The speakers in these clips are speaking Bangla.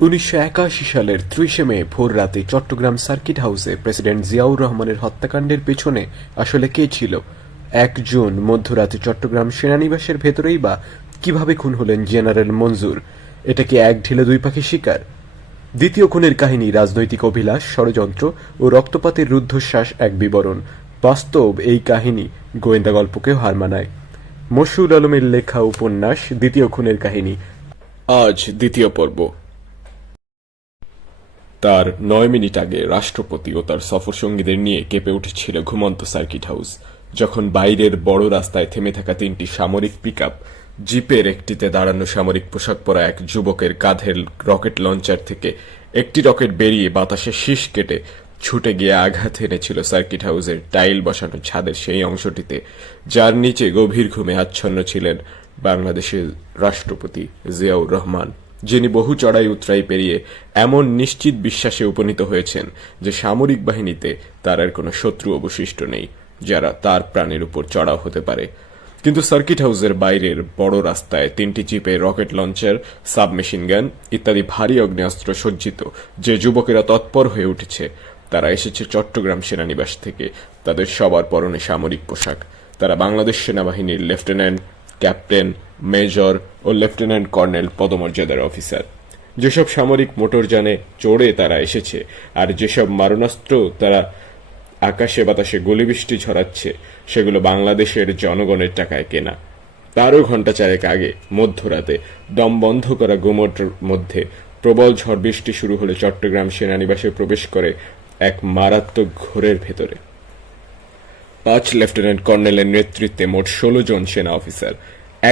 ১৯৮১ সালের ৩০ মে ভোর রাতে চট্টগ্রাম সার্কিট হাউসে প্রেসিডেন্ট জিয়াউর রহমানের হত্যাকাণ্ডের পেছনে আসলে কে ছিল? ১ জুন মধ্যরাতে চট্টগ্রাম সেনানিবাসের ভেতরেই বা কিভাবে খুন হলেন জেনারেল মঞ্জুর? এটা কি এক ঢিলে দুই পাখি শিকার? দ্বিতীয় খুনের কাহিনী রাজনৈতিক অভিলাষ, ষড়যন্ত্র ও রক্তপাতের রুদ্ধশ্বাস এক বিবরণ। বাস্তব এই কাহিনী গোয়েন্দা গল্পকেও হার মানায়। মশহুর আলমের লেখা উপন্যাস দ্বিতীয় খুনের কাহিনী, আজ দ্বিতীয় পর্ব। তার ৯ মিনিট আগে রাষ্ট্রপতি ও তার সফরসঙ্গীদের নিয়ে কেঁপে উঠেছিল ঘুমন্ত সার্কিট হাউস, যখন বাইরের বড় রাস্তায় থেমে থাকা ৩টি সামরিক পিকআপ জিপের একটিতে দাঁড়ানো সামরিক পোশাক পরা এক যুবকের কাঁধের রকেট লঞ্চার থেকে একটি রকেট বেরিয়ে বাতাসে শীষ কেটে ছুটে গিয়ে আঘাত এনেছিল সার্কিট হাউসের টাইল বসানো ছাদের সেই অংশটিতে, যার নিচে গভীর ঘুমে আচ্ছন্ন ছিলেন বাংলাদেশের রাষ্ট্রপতি জিয়াউর রহমান, যিনি বহু চড়াই উতরাই পেরিয়ে এমন নিশ্চিত বিশ্বাসে উপনীত হয়েছেন যে সামরিক বাহিনীতে তার আর কোনো শত্রু অবশিষ্ট নেই যারা তার প্রাণের উপর চড়াও হতে পারে। কিন্তু সার্কিট হাউসের বাইরের বড় রাস্তায় ৩টি জিপে রকেট লঞ্চার, সাবমেশিন গান ইত্যাদি ভারী অগ্নেয়াস্ত্র সজ্জিত যে যুবকেরা তৎপর হয়ে উঠেছে, তারা এসেছে চট্টগ্রাম সেনানিবাস থেকে। তাদের সবার পরনে সামরিক পোশাক। তারা বাংলাদেশ সেনাবাহিনীর লেফটেন্যান্ট, ক্যাপ্টেন, মেজর ও লেফটেন্যান্ট কর্নেল পদমর্যাদার অফিসার। যেসব সামরিক মোটরযানে চড়ে তারা এসেছে আর যেসব মারণাস্ত্র তারা আকাশে বাতাসে গলিবৃষ্টি ছড়াচ্ছে, সেগুলো বাংলাদেশের জনগণের টাকায় কেনা। তারও ঘণ্টা চারেক আগে মধ্যরাতে দম বন্ধ করা গুমোটের মধ্যে প্রবল ঝড় বৃষ্টি শুরু হলে চট্টগ্রাম সেনানিবাসে প্রবেশ করে এক মারাত্মক ঘোরের ভেতরে। ৫ লেফটেন্যান্ট কর্নেলের নেতৃত্বে মোট ১৬ জন সেনা অফিসার,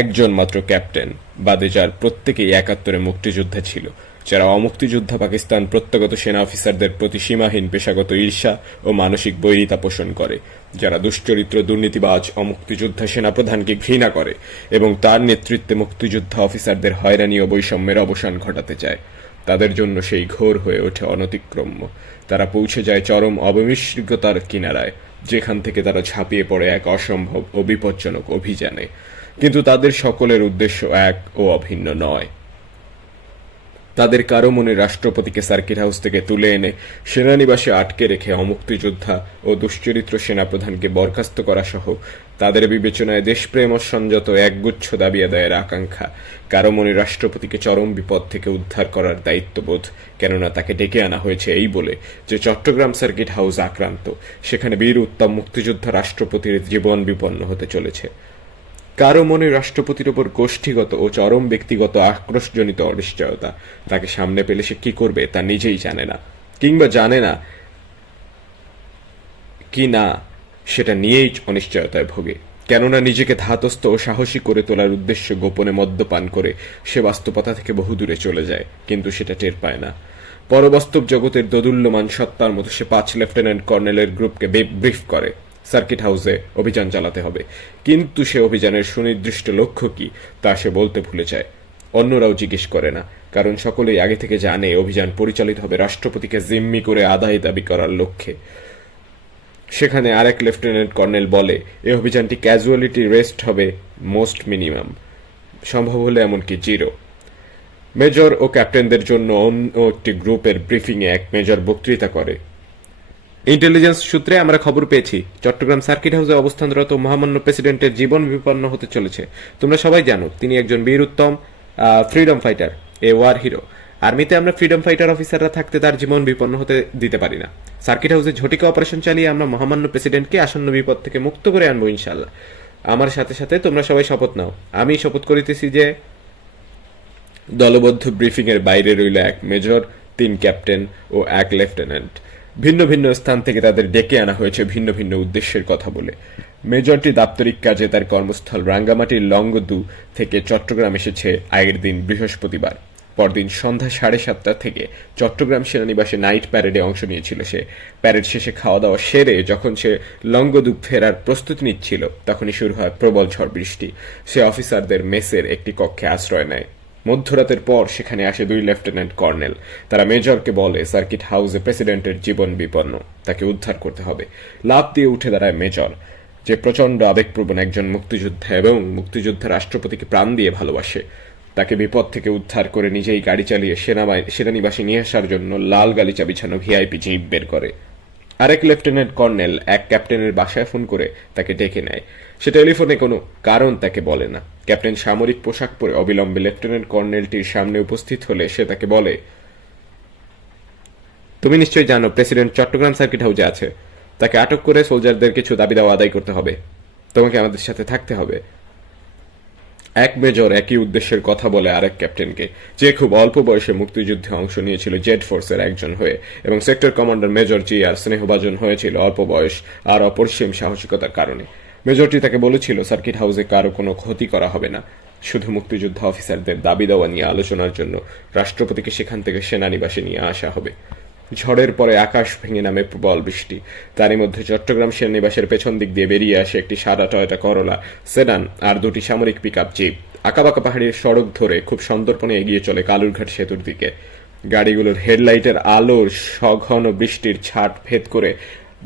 একজন মাত্র ক্যাপ্টেন বাদে, যার প্রত্যেকেই ৭১ মুক্তিযোদ্ধা ছিল, যারা অমুক্তিযোদ্ধা পাকিস্তান প্রত্যাগত সেনা অফিসারদের প্রতি সীমাহীন পেশাগত ঈর্ষা ও মানসিক বৈরিতা পোষণ করে, যারা দুশ্চরিত্র দুর্নীতিবাজ অমুক্তিযোদ্ধা সেনাপ্রধানকে ঘৃণা করে এবং তার নেতৃত্বে মুক্তিযোদ্ধা অফিসারদের হয়রানি ও বৈষম্যের অবসান ঘটাতে চায়। তাদের জন্য সেই ঘোর হয়ে ওঠে অনতিক্রম্য। তারা পৌঁছে যায় চরম অবমিশ্রিকতার কিনারায়, যেখান থেকে তারা ঝাঁপিয়ে পড়ে এক অসম্ভব ও বিপজ্জনক অভিযানে। কিন্তু তাদের সকলের উদ্দেশ্য এক ও অভিন্ন নয়। তাদের কারো মনে রাষ্ট্রপতিকে সার্কিট হাউস থেকে তুলে এনে সেনানিবাসে আটকে রেখে অমুক্তিযোদ্ধা ও দুশ্চরিত্র সেনাপ্রধানকে বরখাস্ত করা সহ তাদের বিবেচনায় দেশপ্রেম ও সংযত একগুচ্ছ দাবি আদায়ের আকাঙ্ক্ষা। কারো মনে রাষ্ট্রপতিকে চরম বিপদ থেকে উদ্ধার করার দায়িত্ববোধ, কেননা তাকে ডেকে আনা হয়েছে এই বলে যে চট্টগ্রাম সার্কিট হাউস আক্রান্ত, সেখানে বীর উত্তম মুক্তিযোদ্ধা রাষ্ট্রপতির জীবন বিপন্ন হতে চলেছে। কারো মনে রাষ্ট্রপতির ওপর গোষ্ঠীগত ও চরম ব্যক্তিগত আক্রোশজনিত অনিশ্চয়তা। তাকে সামনে পেলে সে কি করবে তা নিজেই জানে না, কিংবা জানে না কি না সেটা নিয়েই অনিশ্চয়তায় ভোগে। কেননা নিজেকে ধাতস্থ ও সাহসী করে তোলার উদ্দেশ্যে গোপনে মদ্যপান করে সে বাস্তবতা থেকে বহু দূরে চলে যায়, কিন্তু সেটা টের পায় না। পরবাস্তব জগতের দোদুল্যমান সত্তার মতো সে ৫ লেফটেন্যান্ট কর্নেলের গ্রুপকে ব্রিফ করে সার্কিট হাউসে অভিযান চালাতে হবে, কিন্তু সে অভিযানের সুনির্দিষ্ট লক্ষ্য কি তা সে বলতে ভুলে যায়। অন্যরাও জিজ্ঞেস করে না, কারণ সকলেই আগে থেকে জানে অভিযান পরিচালিত হবে রাষ্ট্রপতিকে জিম্মি করে আদায় দাবি করার লক্ষ্যে। সেখানে আরেক লেফটেন্যান্ট কর্নেল বলে এই অভিযানটি ক্যাজুয়ালিটি রেস্ট হবে মোস্ট মিনিমাম, সম্ভব হলে এমনকি 0। মেজর ও ক্যাপ্টেনদের জন্য অন্য একটি গ্রুপের ব্রিফিংয়ে এক মেজর বক্তৃতা করে। ইন্টেলিজেন্স সূত্রে আমরা খবর পেয়েছি চট্টগ্রাম সার্কিট হাউসে অবস্থানরত মহামান্য প্রেসিডেন্টের জীবন বিপন্ন হতে চলেছে। তোমরা সবাই জানো তিনি একজন Bir Uttom freedom fighter, a war hero. আর্মিতে আমরা ফ্রিডম ফাইটার অফিসাররা থাকতে তার জীবন বিপন্ন হতে দিতে পারি না। সার্কিট হাউসে ঝটিকা অপারেশন চালিয়ে আমরা মহামান্য প্রেসিডেন্টকে আসন্ন বিপদ থেকে মুক্ত করে আনবো ইনশাল্লাহ। আমার সাথে সাথে তোমরা সবাই শপথ নাও। আমি শপথ করিতেছি যে দলবদ্ধ ব্রিফিং এর বাইরে রইল ১ মেজর, ৩ ক্যাপ্টেন ও ১ লেফটেন্যান্ট। ভিন্ন ভিন্ন স্থান থেকে তাদের ডেকে আনা হয়েছে ভিন্ন ভিন্ন উদ্দেশ্যের কথা বলে। মেজরটি দাপ্তরিক কাজে তার কর্মস্থল রাঙ্গামাটির লংগদু থেকে চট্টগ্রাম এসেছে আগের দিন বৃহস্পতিবার। পরদিন সন্ধ্যা ৭:৩০ থেকে চট্টগ্রাম সেনানিবাসে নাইট প্যারেডে অংশ নিয়েছিল সে। প্যারেড শেষে খাওয়া দাওয়া সেরে যখন সে লংগদু ফেরার প্রস্তুতি নিচ্ছিল, তখনই শুরু হয় প্রবল ঝড় বৃষ্টি। সে অফিসারদের মেসের একটি কক্ষে আশ্রয় নেয়। মধ্যরাতের পর সেখানে আসে ২ লেফটেন্যান্ট কর্নেল। তারা মেজরকে বলে সার্কিট হাউসে প্রেসিডেন্টের জীবন বিপন্ন, তাকে উদ্ধার করতে হবে। লাফ দিয়ে উঠে দাঁড়ায় মেজর, যে প্রচণ্ড আবেগপ্রবণ একজন মুক্তিযোদ্ধা এবং মুক্তিযোদ্ধা রাষ্ট্রপতিকে প্রাণ দিয়ে ভালোবাসে। তাকে বিপদ থেকে উদ্ধার করে নিজেই গাড়ি চালিয়ে সেনানিবাসে নিয়ে আসার জন্য লাল গালিচা বিছানো ভিআইপি জিপ বের করে। আরেক লেফটেন্যান্ট কর্নেল এক ক্যাপ্টেনের বাসায় ফোন করে তাকে ডেকে নেয়। সে টেলিফোনে কোনো কারণ তাকে বলে না। ক্যাপ্টেন সামরিক পোশাক পরে অবিলম্বে লেফটেন্যান্ট কর্নেলটির সামনে উপস্থিত হলে সে তাকে বলে, তুমি নিশ্চয়ই জানো প্রেসিডেন্ট চট্টগ্রাম সার্কিট হাউসে আছে। তাকে আটক করে সোলজারদের কিছু দাবি দাওয়া আদায় করতে হবে। তোমাকে আমাদের সাথে থাকতে হবে। এক মেজর একই উদ্দেশ্যের কথা বলে আরেক ক্যাপ্টেনকে, যে খুব অল্প বয়সে মুক্তিযুদ্ধে অংশ নিয়েছিল জেড ফোর্সের একজন হয়ে, এবং সেক্টর কমান্ডার মেজর জি আর স্নেহভাজন হয়েছিল অল্প বয়স আর অপরিসীম সাহসিকতার কারণে। মেজরটি তাকে বলেছিল সার্কিট হাউসে কারো কোনো ক্ষতি করা হবে না, শুধু মুক্তিযোদ্ধা অফিসারদের দাবি দাওয়া নিয়ে আলোচনার জন্য রাষ্ট্রপতিকে সেখান থেকে সেনানিবাসে নিয়ে আসা হবে। ঝড়ের পরে আকাশ ভেঙে নামে প্রবল বৃষ্টি। তারই মধ্যে চট্টগ্রাম সেনানিবাসের পেছন দিক দিয়ে বেরিয়ে আসে একটি সাদা টয়োটা করোলা সেডান আর দুটি সামরিক পিকআপ জিপ। আঁকাবাঁকা পাহাড়ের সড়ক ধরে খুব সন্দর্পণে এগিয়ে চলে কালুরঘাট সেতুর দিকে। গাড়িগুলোর হেডলাইটের আলোর সঘন বৃষ্টির ছাট ভেদ করে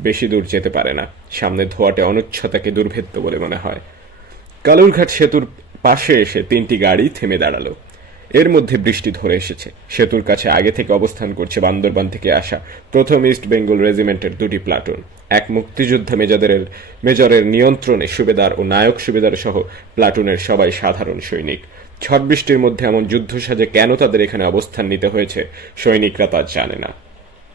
বেশি দূর যেতে পারে না। সামনে ধোয়াটে অনুচ্ছতাকে দুর্ভেদ্য বলে মনে হয়। কালুরঘাট সেতুর পাশে এসে তিনটি গাড়ি থেমে দাঁড়ালো। এর মধ্যে বৃষ্টি ধরে এসেছে। সেতুর কাছে আগে থেকে অবস্থান করছে বান্দরবান থেকে আসা প্রথম ইস্ট বেঙ্গল রেজিমেন্টের দুটি প্লাটুন। এক মুক্তিযোদ্ধা মেজরের নিয়ন্ত্রণে সুবেদার ও নায়ক সুবেদার সহ প্লাটুনের সবাই সাধারণ সৈনিক। ঝড় বৃষ্টির মধ্যে এমন যুদ্ধ সাজে কেন তাদের এখানে অবস্থান নিতে হয়েছে সৈনিকরা তা জানে না।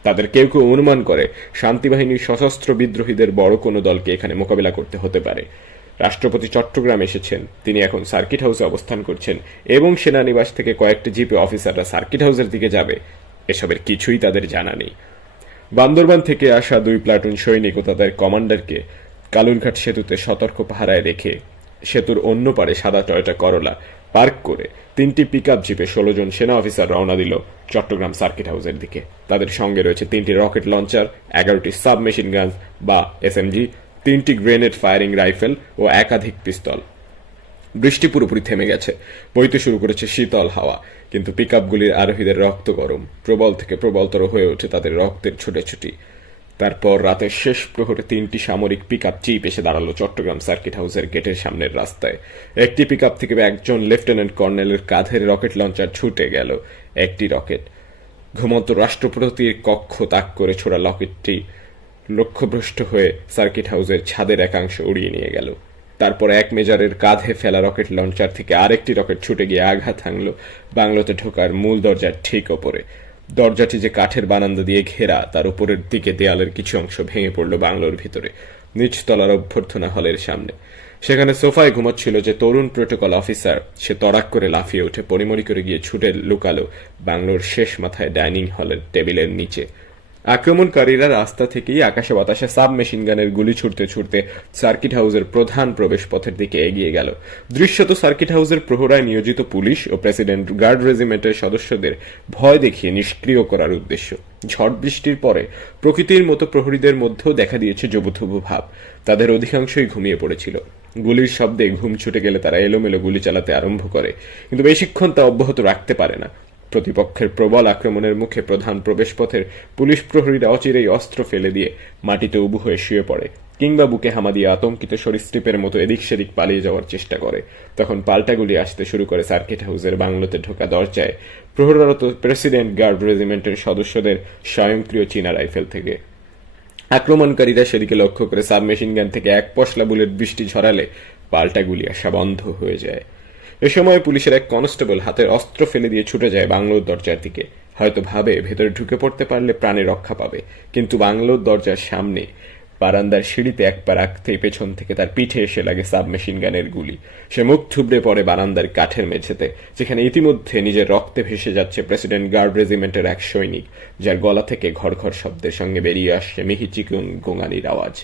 তাদের কেউ কেউ অনুমান করে শান্তিবাহিনীর সশস্ত্র বিদ্রোহীদের বড় কোনো দলকে এখানে মোকাবিলা করতে হতে পারে। রাষ্ট্রপতি চট্টগ্রাম এসেছেন, তিনি এখন সার্কিট হাউসে অবস্থান করছেন এবং সেনানিবাস থেকে কয়েকটি জিপে অফিসাররা সার্কিট হাউসের দিকে যাবে, এসবের কিছুই তাদের জানা নেই। বান্দরবান থেকে আসা দুই প্লাটুন সৈনিক ও তাদের কমান্ডারকে কালুরঘাট সেতুতে সতর্ক পাহারায় রেখে সেতুর অন্য পারে সাদা টয়োটা করোলা পার্ক করে তিনটি পিকআপ জিপে 16 জন সেনা অফিসার রওনা দিল চট্টগ্রাম সার্কিট হাউসের দিকে। তাদের সঙ্গে রয়েছে 3টি রকেট লঞ্চার, 11টি সাবমেশিন গান বা এসএমজি, 3টি গ্রেনেড ফায়ারিং রাইফেল ও একাধিক পিস্তল। বৃষ্টি পুরোপুরি থেমে গেছে। বইতে শুরু করেছে শীতল হাওয়া, কিন্তু পিকআপগুলির আরোহীদের রক্ত গরম। প্রবল থেকে প্রবলতর হয়ে ওঠে তাদের রক্তের ছুটোছুটি। তারপর রাতের শেষ প্রহরে 3টি সামরিক পিকআপ জিপ এসে দাঁড়ালো চট্টগ্রাম সার্কিট হাউসের গেটের সামনের রাস্তায়। একটি পিকআপ থেকে একজন লেফটেন্যান্ট কর্নেলের কাঁধের রকেট লঞ্চার ছুটে গেল। একটি রকেট ঘুমন্ত রাষ্ট্রপতির কক্ষ তাক করে ছোড়া রকেটটি লক্ষ্যভ্রষ্ট হয়ে সার্কিট হাউসের ছাদের একাংশ উড়িয়ে নিয়ে গেল। তারপর এক মেজরের কাঁধে ফেলা রকেট লঞ্চার থেকে আরেকটি রকেট ছুটে গিয়ে আঘাত হানল বাংলোতে ঢোকার মূল দরজার ঠিক ওপরে। দরজাটি যে কাঠের বারান্দা দিয়ে ঘেরা, তার উপরের দিকে দেয়ালের কিছু অংশ ভেঙে পড়ল বাংলোর ভিতরে, নিচতলার অভ্যর্থনা হলের সামনে। সেখানে সোফায় ঘুমাচ্ছিল যে তরুণ প্রোটোকল অফিসার, সে তড়াক করে লাফিয়ে উঠে পরিমরি করে গিয়ে ছুটে লুকালো বাংলোর শেষ মাথায় ডাইনিং হলের টেবিলের নিচে। আক্রমণকারীরা রাস্তা থেকেই আকাশে বাতাসে সাবমেশিন গানের গুলি ছুটতে ছুটতে সার্কিট হাউসের প্রধান প্রবেশ পথের দিকে এগিয়ে গেল। দৃশ্যত সার্কিট হাউসের প্রহরায় নিয়োজিত পুলিশ ও প্রেসিডেন্ট গার্ড রেজিমেন্টের সদস্যদের ভয় দেখিয়ে নিষ্ক্রিয় করার উদ্দেশ্য। ঝড় বৃষ্টির পরে প্রকৃতির মতো প্রহরীদের মধ্যেও দেখা দিয়েছে জবুথবু ভাব। তাদের অধিকাংশই ঘুমিয়ে পড়েছিল। গুলির শব্দে ঘুম ছুটে গেলে তারা এলোমেলো গুলি চালাতে আরম্ভ করে, কিন্তু বেশিক্ষণ তা অব্যাহত রাখতে পারে না। প্রতিপক্ষের প্রবল আক্রমণের মুখে প্রধান প্রবেশপথের পুলিশ প্রহরীরা অচিরেই অস্ত্র ফেলে দিয়ে মাটিতে উবু হয়ে শুয়ে পড়ে, কিংবা বুকে হামা দিয়ে আতঙ্কিত সরীসৃপের মতো এদিক সেদিক পালিয়ে যাওয়ার চেষ্টা করে। তখন পাল্টা গুলি আসতে শুরু করে সার্কিট হাউসের বাংলোতে ঢোকা দরজায় প্রহরারত প্রেসিডেন্ট গার্ড রেজিমেন্টের সদস্যদের স্বয়ংক্রিয় চীনা রাইফেল থেকে। আক্রমণকারীরা সেদিকে লক্ষ্য করে সাবমেশিন গান থেকে এক পশলা বুলেট বৃষ্টি ঝরালে পাল্টা গুলি আসা বন্ধ হয়ে যায়। এ সময় পুলিশের এক কনস্টেবল হাতের অস্ত্র ফেলে দিয়ে ছুটে যায় বাংলোর দরজার দিকে। হয়তো ভাবে ভেতরে ঢুকে পড়তে পারলে প্রাণে রক্ষা পাবে, কিন্তু বাংলোর দরজার সামনে বারান্দার সিঁড়িতে এক পা রাখতেই পেছন থেকে তার পিঠে এসে লাগে সাবমেশিন গানের গুলি। সে মুখ থুবড়ে পড়ে বারান্দার কাঠের মেঝেতে, যেখানে ইতিমধ্যে নিজের রক্তে ভেসে যাচ্ছে প্রেসিডেন্ট গার্ড রেজিমেন্টের এক সৈনিক, যার গলা থেকে ঘর ঘর শব্দের সঙ্গে বেরিয়ে আসছে মিহি চিকুন গোঙানির আওয়াজ।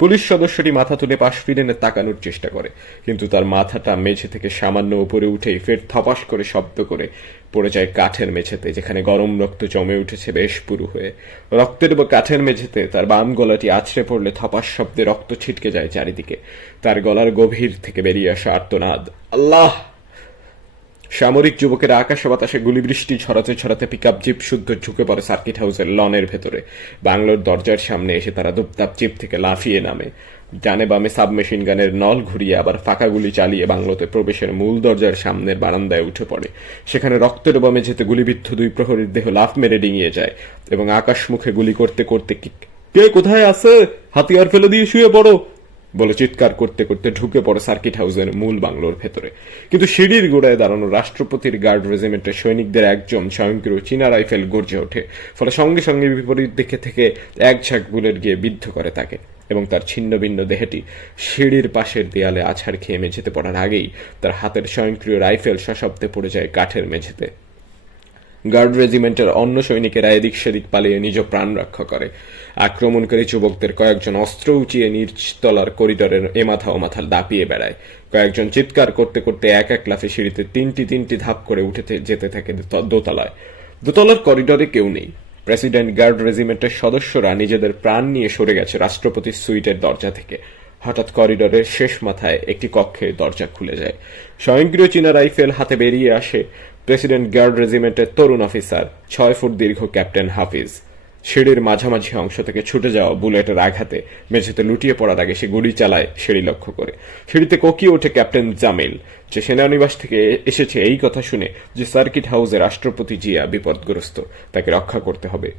পুলিশ সদস্যটি মাথা তুলে পাশ ফিরে তাকানোর চেষ্টা করে, কিন্তু তার মাথাটা মেঝে থেকে সামান্য উপরে উঠেই ফের থপাস করে শব্দ করে পড়ে যায় কাঠের মেঝেতে, যেখানে গরম রক্ত জমে উঠেছে বেশ পুরু হয়ে। রক্তের কাঠের মেঝেতে তার বাম গলাটি আছড়ে পড়লে থপাস শব্দে রক্ত ছিটকে যায় চারিদিকে। তার গলার গভীর থেকে বেরিয়ে আসা আর্তনাদ, আল্লাহ! সামরিক যুবকেরা আকাশে বাতাসে গুলিবৃষ্টি ছড়াতে ছড়াতে পিকআপ জিপ শুদ্ধ ঢুকে পড়ে সার্কিট হাউসের লনের ভেতরে। বাংলোর দরজার সামনে এসে তারা দুপদাপ জিপ থেকে লাফিয়ে নামে। ডানে বামে সাবমেশিন গানের নল ঘুরিয়ে আবার ফাঁকা গুলি চালিয়ে বাংলোতে প্রবেশের মূল দরজার সামনের বারান্দায় উঠে পড়ে। সেখানে রক্তের বামে যেতে গুলিবিদ্ধ দুই প্রহরীর দেহ লাফ মেরে ডিঙিয়ে যায় এবং আকাশ মুখে গুলি করতে করতে কে কোথায় আছে, হাতিয়ার ফেলে দিয়ে শুয়ে পড়ো বলে চিৎকার করতে করতে ঢুকে পড়ে সার্কিট হাউসের মূল বাংলোর ভেতরে। কিন্তু সিঁড়ির গোড়ায় দাঁড়ানো রাষ্ট্রপতির গার্ড রেজিমেন্টের সৈনিকদের একজন স্বয়ংক্রিয় চীনা রাইফেল গর্জে ওঠে, ফলে সঙ্গে সঙ্গে বিপরীত দিকে থেকে এক ঝাঁক বুলেট গিয়ে বিদ্ধ করে তাকে এবং তার ছিন্ন ভিন্ন দেহটি সিঁড়ির পাশের দেয়ালে আছাড় খেয়ে মেঝেতে পড়ার আগেই তার হাতের স্বয়ংক্রিয় রাইফেল সশব্দে পড়ে যায় কাঠের মেঝেতে। গার্ড রেজিমেন্টের অন্য সৈনিকেরা এদিক সেদিক পালিয়ে নিজ প্রাণ রক্ষা করে। আক্রমণকারী যুবকদের কয়েকজন অস্ত্র উঁচিয়ে নিচতলার করিডরের এমাথা ওমাথা দাপিয়ে বেড়ায়। কয়েকজন চিৎকার করতে করতে এক এক লাফে সিঁড়িতে তিনটি ধাপ করে উঠে যেতে থাকে দোতলায়। দোতলার করিডরে কেউ নেই। প্রেসিডেন্ট গার্ড রেজিমেন্টের সদস্যরা নিজেদের প্রাণ নিয়ে সরে গেছে রাষ্ট্রপতির সুইটের দরজা থেকে। হঠাৎ করিডরের শেষ মাথায় একটি কক্ষের দরজা খুলে যায়। স্বয়ংক্রিয় চীনা রাইফেল হাতে বেরিয়ে আসে প্রেসিডেন্ট গার্ড রেজিমেন্টের তরুণ অফিসার 6 ফুট দীর্ঘ ক্যাপ্টেন হাফিজ। সিঁড়ির মাঝামাঝি অংশ থেকে ছুটে যাওয়া বুলেটের আঘাতে মেঝেতে লুটিয়ে পড়ার আগে সে গুলি চালায় সিঁড়ি লক্ষ্য করে। সিঁড়িতে কোকিয়ে ওঠে ক্যাপ্টেন জামিল, যে সেনানিবাস থেকে এসেছে এই কথা শুনে যে সার্কিট হাউসে রাষ্ট্রপতি জিয়া বিপদগ্রস্ত, তাকে রক্ষা করতে হবে।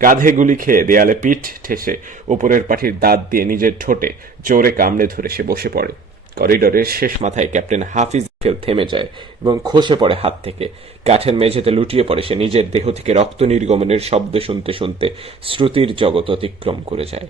কাঁধে গুলি খেয়ে দেয়ালে পিঠ ঠেসে উপরের পাঠির দাঁত দিয়ে নিজের ঠোঁটে জোরে কামড়ে ধরে সে বসে পড়ে। করিডোরের শেষ মাথায় ক্যাপ্টেন হাফিজ থেমে যায় এবং খসে পড়ে হাত থেকে। কাঠের মেঝেতে লুটিয়ে পড়ে সে নিজের দেহ থেকে রক্ত নির্গমনের শব্দ শুনতে শুনতে শ্রুতির জগৎ অতিক্রম করে যায়।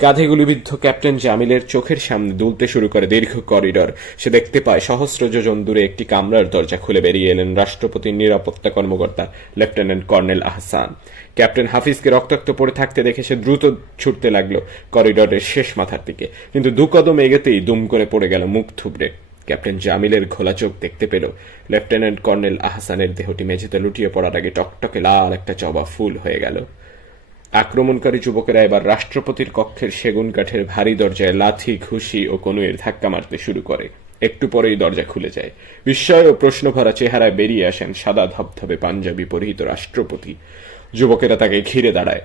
কাঁধে গুলিবিদ্ধ ক্যাপ্টেন জামিলের চোখের সামনে দুলতে শুরু করে দীর্ঘ করিডর। সে দেখতে পায় সহস্র যোজন দূরে একটি কামরার দরজা খুলে বেরিয়ে এলেন রাষ্ট্রপতির নিরাপত্তা কর্মকর্তা লেফটেন্যান্ট কর্নেল আহসান। ক্যাপ্টেন হাফিজকে রক্তাক্ত পড়ে থাকতে দেখে সে দ্রুত ছুটতে লাগলো করিডরের শেষ মাথার দিকে, কিন্তু দু কদম এগোতেই দুম করে পড়ে গেল মুখ থুবড়ে। ক্যাপ্টেন জামিলের ঘোলা চোখ দেখতে পেল লেফটেন্যান্ট কর্নেল আহসানের দেহটি মেঝেতে লুটিয়ে পড়ার আগে টকটকে লাল একটা জবা ফুল হয়ে গেল। আক্রমণকারী যুবকেরা এবার রাষ্ট্রপতির কক্ষের সেগুন কাঠের ভারী দরজায় লাথি, ঘুষি ও কনুইয়ের ধাক্কা মারতে শুরু করে। একটু পরেই দরজা খুলে যায়। বিস্ময় ও প্রশ্ন ভরা চেহারায় বেরিয়ে আসেন সাদা ধবধবে পাঞ্জাবি পরিহিত রাষ্ট্রপতি। যুবকেরা তাকে ঘিরে দাঁড়ায়।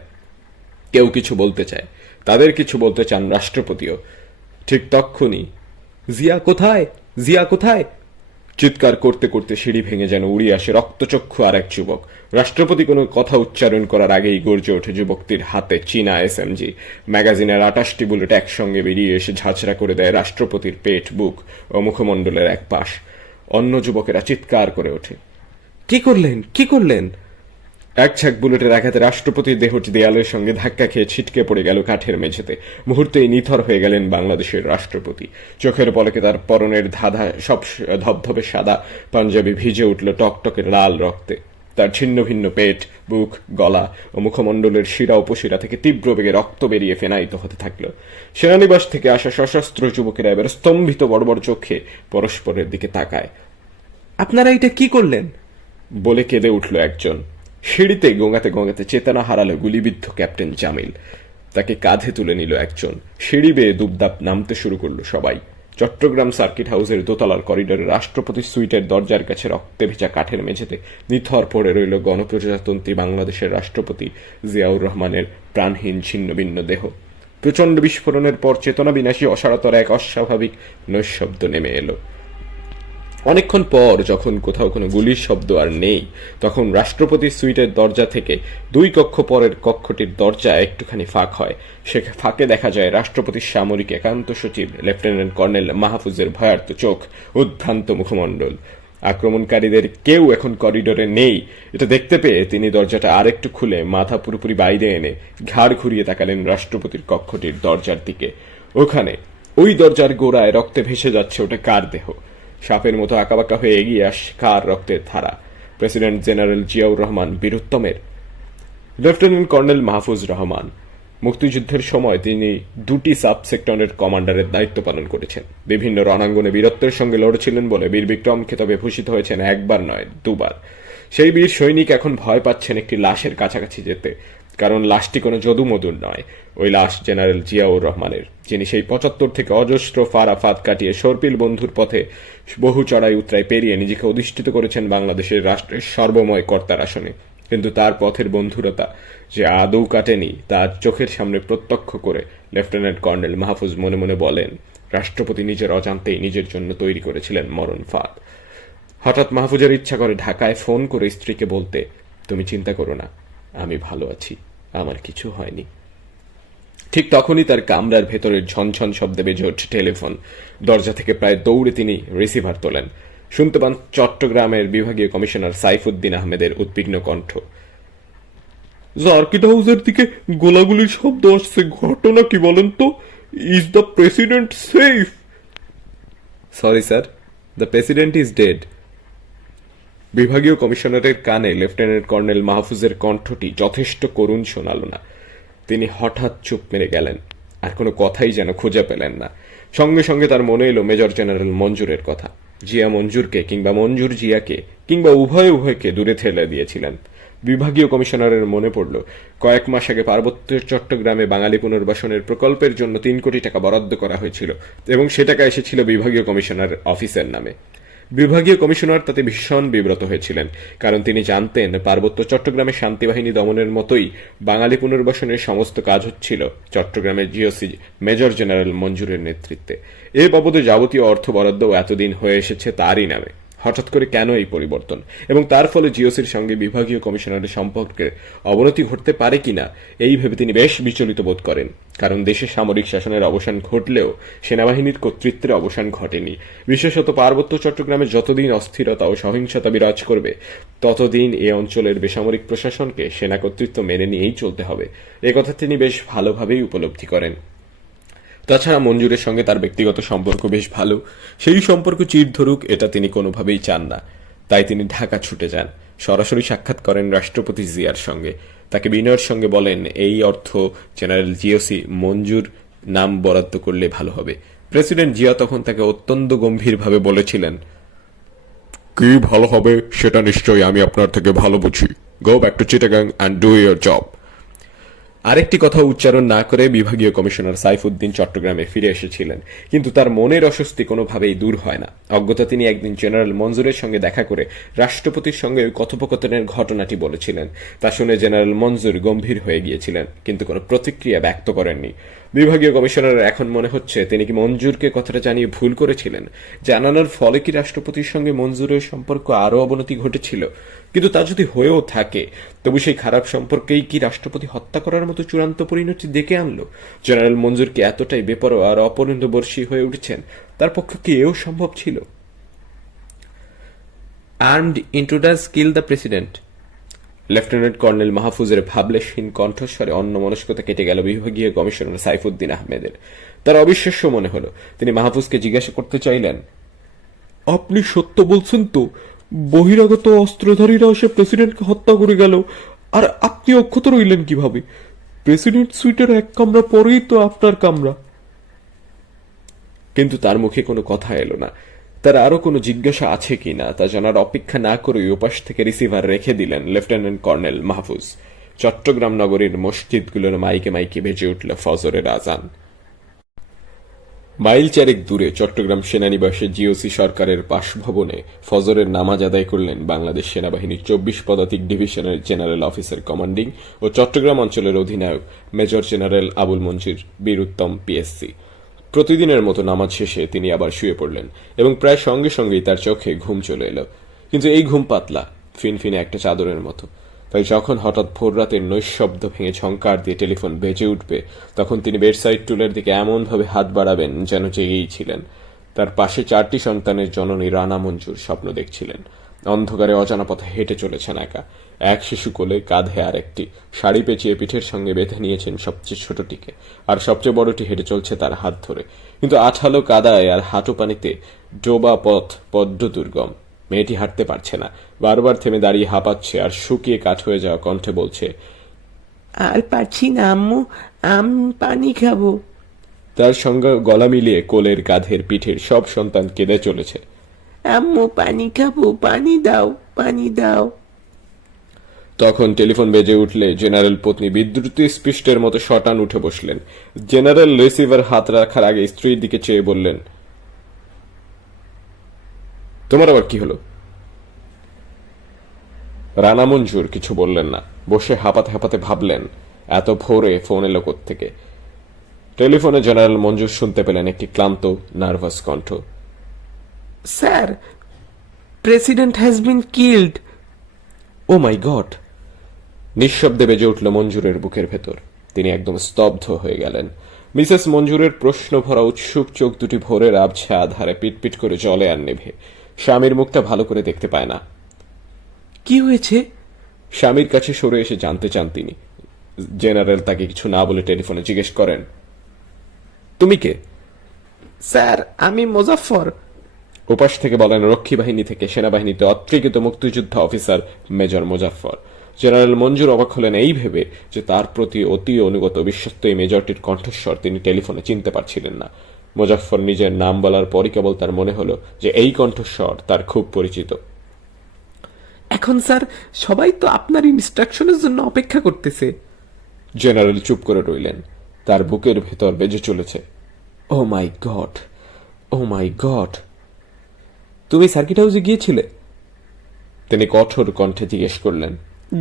কেউ কিছু বলতে চায়, তাদের কিছু বলতে চান রাষ্ট্রপতিও। ঠিক তক্ষুনি জিয়া কোথায়, জিয়া কোথায় চিৎকার করতে করতে সিঁড়ি ভেঙে যেন উড়িয়ে আসে রক্তচক্ষু আর এক যুবক। রাষ্ট্রপতি কোনো কথা উচ্চারণ করার আগেই গর্জে ওঠে যুবকটির হাতে চীনা এসএমজি। ম্যাগাজিনের 28টি বুলেট একসঙ্গে বেরিয়ে এসে ঝাঁঝরা করে দেয় রাষ্ট্রপতির পেট, বুক ও মুখমণ্ডলের এক পাশ। অন্য যুবকেরা চিৎকার করে ওঠে, কি করলেন, কি করলেন? এক ঝাঁক বুলেটের আঘাতে রাষ্ট্রপতির দেহটি দেয়ালের সঙ্গে ধাক্কা খেয়ে ছিটকে পড়ে গেল কাঠের মেঝেতে। মুহূর্তেই নিথর হয়ে গেলেন বাংলাদেশের রাষ্ট্রপতি। চোখের পলকে তার পরনের ধাঁধা সব ধবধবে সাদা পাঞ্জাবি ভিজে উঠল টকটকে লাল রক্তে। তার ছিন্ন ভিন্ন পেট, বুক, গলা ও মুখমণ্ডলের শিরা উপশিরা থেকে তীব্র বেগে রক্ত বেরিয়ে ফেনায়িত হতে থাকল। সেনানিবাস থেকে আসা সশস্ত্র যুবকেরা এবার স্তম্ভিত বড় বড় চোখে পরস্পরের দিকে তাকায়। আপনারা এটা কি করলেন বলে কেঁদে উঠল একজন। সিঁড়িতে গোঙাতে গোঙাতে চেতনা হারালো গুলিবিদ্ধ ক্যাপ্টেন জামিল। তাকে কাঁধে তুলে নিল একজন। সিঁড়ি বেয়ে দুপদাপ নামতে শুরু করলো সবাই। চট্টগ্রাম সার্কিট হাউসের দোতলার করিডোরে রাষ্ট্রপতির সুইটের দরজার কাছে রক্তে ভেজা কাঠের মেঝেতে নিথর পড়ে রইল গণপ্রজাতন্ত্রী বাংলাদেশের রাষ্ট্রপতি জিয়াউর রহমানের প্রাণহীন ছিন্ন ভিন্ন দেহ। প্রচণ্ড বিস্ফোরণের পর চেতনা বিনাশী অসাড়তর এক অস্বাভাবিক নৈশব্দ নেমে এলো। অনেকক্ষণ পর যখন কোথাও কোনো গুলির শব্দ আর নেই, তখন রাষ্ট্রপতির সুইটের দরজা থেকে 2 কক্ষ পরের কক্ষটির দরজা একটুখানি ফাঁক হয়। সে ফাঁকে দেখা যায় রাষ্ট্রপতির সামরিক একান্ত সচিব লেফটেন্যান্ট কর্নেল মাহফুজের ভয়ার্ত চোখ, উদ্ভ্রান্ত মুখমণ্ডল। আক্রমণকারীদের কেউ এখন করিডোরে নেই এটা দেখতে পেয়ে তিনি দরজাটা আরেকটু খুলে মাথা পুরোপুরি বাইরে এনে ঘাড় ঘুরিয়ে তাকালেন রাষ্ট্রপতির কক্ষটির দরজার দিকে। ওখানে ওই দরজার গোড়ায় রক্তে ভেসে যাচ্ছে ওটা কার দেহ? সাপের মতো আঁকাবাঁকা হয়ে এগিয়ে আস কার রক্তের ধারা? প্রেসিডেন্ট জেনারেল জিয়াউর রহমান বীরুত্তমের? Lieutenant colonel Mahfuz Rahman. মুক্তিযুদ্ধের সময় তিনি 2টি সাব সেক্টরের কমান্ডারের দায়িত্ব পালন করেছেন। বিভিন্ন রণাঙ্গনে বীরত্বের সঙ্গে লড়েছিলেন বলে বীর বিক্রম খেতাবে ভূষিত হয়েছেন একবার নয় 2বার। সেই বীর সৈনিক এখন ভয় পাচ্ছেন একটি লাশের কাছাকাছি যেতে। কারণ লাশটি কোনো যদুমধুর নয়। ওই লাশ জেনারেল জিয়াউর রহমানের, যিনি সেই ৭৫ থেকে অজস্র ফারাফাত কাটিয়ে সর্পিল বন্ধুর পথে বহু চড়াই উতরাই পেরিয়ে নিজেকে অধিষ্ঠিত করেছেন বাংলাদেশের রাষ্ট্রের সর্বময় কর্তার আসনে। কিন্তু তার পথের বন্ধুরতা যে আদৌ কাটেনি তা চোখের সামনে প্রত্যক্ষ করে লেফটেন্যান্ট কর্নেল মাহফুজ মনে মনে বলেন, রাষ্ট্রপতি নিজের অজান্তেই নিজের জন্য তৈরি করেছিলেন মরণ ফাঁদ। হঠাৎ মাহফুজের ইচ্ছা করে ঢাকায় ফোন করে স্ত্রীকে বলতে, তুমি চিন্তা করো না, আমি ভালো আছি, আমার কিছু হয়নি। ঠিক তখনই তার কামরার ভেতরের ঝনঝন শব্দে বেজে ওঠে টেলিফোন। দরজা থেকে প্রায় দৌড়ে তিনি রিসিভার তোলেন। শুনতে পান চট্টগ্রামের বিভাগীয় কমিশনার সাইফুদ্দিন আহমেদের উদ্বিগ্ন কণ্ঠ। সার্কিট হাউসের দিকে গোলাগুলির শব্দ আসছে, ঘটনা কি বলেন তো? Is the president safe? Sorry sir, the president is dead. বিভাগীয় কমিশনারের কানে লেফটেন্যান্ট কর্নেল মাহফুজের কণ্ঠটি যথেষ্ট করুণ শোনাল না। তিনি হঠাৎ চুপ মেরে গেলেন, আর কোনো কথাই যেন খুঁজে পেলেন না। সঙ্গে সঙ্গে তার মনে এলো মেজর জেনারেল মঞ্জুরের কথা। জিয়া মঞ্জুরকে কিংবা মঞ্জুর জিয়াকে কিংবা উভয়কে দূরে ঠেলে দিয়েছিলেন। বিভাগীয় কমিশনারের মনে পড়ল কয়েক মাস আগে পার্বত্য চট্টগ্রামে বাঙালি পুনর্বাসনের প্রকল্পের জন্য ৩ কোটি টাকা বরাদ্দ করা হয়েছিল এবং সে টাকা এসেছিল বিভাগীয় কমিশনার অফিসের নামে। বিভাগীয় কমিশনার তাতে ভীষণ বিব্রত হয়েছিলেন, কারণ তিনি জানতেন পার্বত্য চট্টগ্রামে শান্তিবাহিনী দমনের মতোই বাঙালি পুনর্বাসনের সমস্ত কাজ হচ্ছিল চট্টগ্রামের জিওসি মেজর জেনারেল মঞ্জুরের নেতৃত্বে। এ বাবদে যাবতীয় অর্থ বরাদ্দও এতদিন হয়ে এসেছে তারই নামে। হঠাৎ করে কেন এই পরিবর্তন, এবং তার ফলে জিওসির সঙ্গে বিভাগীয় কমিশনারের সম্পর্কে অবনতি ঘটতে পারে কিনা এই ভেবে তিনি বেশ বিচলিত বোধ করেন। কারণ দেশে সামরিক শাসনের অবসান ঘটলেও সেনাবাহিনীর কর্তৃত্বের অবসান ঘটেনি। বিশেষত পার্বত্য চট্টগ্রামে যতদিন অস্থিরতা ও সহিংসতা বিরাজ করবে ততদিন এ অঞ্চলের বেসামরিক প্রশাসনকে সেনা কর্তৃত্ব মেনে নিয়েই চলতে হবে। একথা তিনি বেশ ভালোভাবেই উপলব্ধি করেন। তাছাড়া মঞ্জুরের সঙ্গে তার ব্যক্তিগত সম্পর্ক বেশ ভালো, সেই সম্পর্ক চির ধরুক এটা তিনি কোনোভাবেই চান না। তাই তিনি ঢাকা ছুটে যান, সরাসরি সাক্ষাৎ করেন রাষ্ট্রপতি জিয়ার সঙ্গে। তাকে বিনয়ের সঙ্গে বলেন এই অর্থ জেনারেল জিওসি মঞ্জুর নাম বরাদ্দ করলে ভালো হবে। প্রেসিডেন্ট জিয়া তখন তাকে অত্যন্ত গম্ভীরভাবে বলেছিলেন, কি ভালো হবে সেটা নিশ্চয়ই আমি আপনার থেকে ভালো বুঝি। Go back to Chittagong and do your job. আরেকটি কথা উচ্চারণ না করে বিভাগীয় কমিশনার সাইফুদ্দিন চট্টগ্রামে ফিরে এসেছিলেন, কিন্তু তার মনের অস্বস্তি কোনোভাবেই দূর হয় না। অজ্ঞতা তিনি একদিন জেনারেল মঞ্জুরের সঙ্গে দেখা করে রাষ্ট্রপতির সঙ্গে ওই কথোপকথনের ঘটনাটি বলেছিলেন। তা শুনে জেনারেল মঞ্জুর গম্ভীর হয়ে গিয়েছিলেন, কিন্তু কোনো প্রতিক্রিয়া ব্যক্ত করেননি। বিভাগীয় কমিশনার এখন মনে হচ্ছে তিনি কি মঞ্জুরকে কথাটা জানিয়ে ভুল করেছিলেন। জানানোর ফলে কি রাষ্ট্রপতির সঙ্গে মঞ্জুরের সম্পর্ক আরও অবনতি ঘটেছিল? কিন্তু তা যদি হয়েও থাকে, তবু সেই খারাপ সম্পর্কেই কি রাষ্ট্রপতি হত্যা করার মতো চূড়ান্ত পরিণতি ডেকে আনলো? জেনারেল মঞ্জুর কি এতটাই বেপরোয়া আর অপরিণতবর্ষী হয়ে উঠেছেন? তার পক্ষে কি এও সম্ভব ছিল? Armed intruders kill the president. Lieutenant colonel মাহফুজের ভাবলেশহীন কণ্ঠস্বরে অন্যমনস্কতা কেটে গেল বিভাগীয় কমিশনার সাইফুদ্দিন আহমেদের। তার অবিশ্বাস্য মনে হলো। তিনি মাহফুজকে জিজ্ঞাসা করতে চাইলেন, আপনি সত্য বলছেন তো? বহিরাগত অস্ত্রধারীরা এসে প্রেসিডেন্টকে হত্যা করে গেল, আর আপনি অক্ষত রইলেন কিভাবে? প্রেসিডেন্ট সুইটের এক কামরা পরেই তো আপনার কামরা। কিন্তু তার মুখে কোনো কথা এলো না। তার আরো কোনো জিজ্ঞাসা আছে কিনা তা জানার অপেক্ষা না করে ওপাশ থেকে রিসিভার রেখে দিলেন লেফটেন্যান্ট কর্নেল মাহফুজ। চট্টগ্রাম নগরীর মসজিদগুলোর মাইকে মাইকে বেজে উঠল ফজরের আজান। মাইল চারেক দূরে চট্টগ্রাম সেনানিবাসে জিওসি সরকারের বাসভবনে ফজরের নামাজ আদায় করলেন বাংলাদেশ সেনাবাহিনীর ২৪ পদাতিক ডিভিশনের জেনারেল অফিসার কমান্ডিং ও চট্টগ্রাম অঞ্চলের অধিনায়ক মেজর জেনারেল আবুল মঞ্জির বীর উত্তম পিএসসি। প্রতিদিনের মতো নামাজ শেষে তিনি আবার শুয়ে পড়লেন এবং প্রায় সঙ্গে সঙ্গেই তার চোখে ঘুম চলে এলো। কিন্তু এই ঘুম পাতলা, ফিনফিনে একটা চাদরের মতো। তাই যখন হঠাৎ ভোর রাতের নৈশব্দ ভেঙে ঝংকার দিয়ে টেলিফোন বেজে উঠবে, তখন তিনি বেডসাইড টুলের দিকে এমনভাবে হাত বাড়াবেন যেন জেগেই ছিলেন। তার পাশে 4টি সন্তানের জননী রানা মঞ্জুর স্বপ্ন দেখছিলেন। অন্ধকারে অজানা পথে হেঁটে চলেছেন একা। এক শিশু কোলে, কাঁধে আর একটি। শাড়ি পেঁচিয়ে পিঠের সঙ্গে বেঁধে নিয়েছেন সবচেয়ে ছোটটিকে, আর সবচেয়ে বড়টি হেঁটে চলছে তার হাত ধরে। কিন্তু আঠালো কাদায় আর হাঁটু পানিতে ডোবা পথ বড্ড দুর্গম। মেয়েটি হাঁটতে পারছে না, বারবার থেমে দাঁড়িয়ে হাঁপাচ্ছে আর শুকিয়ে কাঠ হয়ে যাওয়া কণ্ঠে বলছে, আর পারছি না আম্মু, আমি পানি খাবো। তার সঙ্গে গলা মিলিয়ে কোলের, কাঁধের, পিঠের সব সন্তান কেঁদে চলেছে। আম্মু পানি খাবো, পানি দাও, পানি দাও। তখন টেলিফোন বেজে উঠলে জেনারেল পত্নী বিদ্যুৎ স্পৃষ্টের মতো শটান উঠে বসলেন। জেনারেল রিসিভার হাত রাখার আগে স্ত্রীর দিকে চেয়ে বললেন, তোমার আবার কি হলো? রানা মঞ্জুর কিছু বললেন না, বসে হাঁপাতে হাঁপাতে ভাবলেন এত ভোরে ফোন এলো থেকে। টেলিফোনে জেনারেল মঞ্জুর শুনতে পেলেন একটি ক্লান্ত নার্ভাস কণ্ঠ। Sir, president has been killed. Oh my god! নিঃশব্দে বেজে উঠল মঞ্জুরের বুকের ভেতর। তিনি একদম স্তব্ধ হয়ে গেলেন। মিসেস মঞ্জুরের প্রশ্ন ভরা উৎসুক চোখ দুটি ভোরের আবছা আধারে পিটপিট করে জলে আর নেভে। স্বামীর মুখটা ভালো করে দেখতে পায় না। কি হয়েছে? স্বামীর কাছে সরে এসে জানতে চান তিনি। জেনারেল তাকে কিছু না বলে টেলিফোনে জিজ্ঞেস করেন, তুমি কে? স্যার, আমি মুজাফফর। ওপাশ থেকে বলেন, রক্ষী বাহিনী থেকে সেনাবাহিনীতে অত্রিকৃত মুক্তিযুদ্ধ অফিসার মেজর মুজাফফর। জেনারেল মঞ্জুর অবাক হলেন এই ভেবে যে তার প্রতি অতি অনুগত বিশ্বস্ত এই মেজরটির কণ্ঠস্বর তিনি টেলিফোনে চিনতে পারছিলেন না। মুজাফফর নিজের নাম বলার পরই কেবল তার মনে হলো যে এই কণ্ঠস্বর তার খুব পরিচিত। এখন স্যার, সবাই তো আপনার ইনস্ট্রাকশনের জন্য অপেক্ষা করতেছে। জেনারেল চুপ করে রইলেন। তার বুকের ভেতর বেজে চলেছে, ও my god, O my god! তুমি সার্কিট হাউসে গিয়েছিলে? তিনি কঠোর কণ্ঠে জিজ্ঞেস করলেন।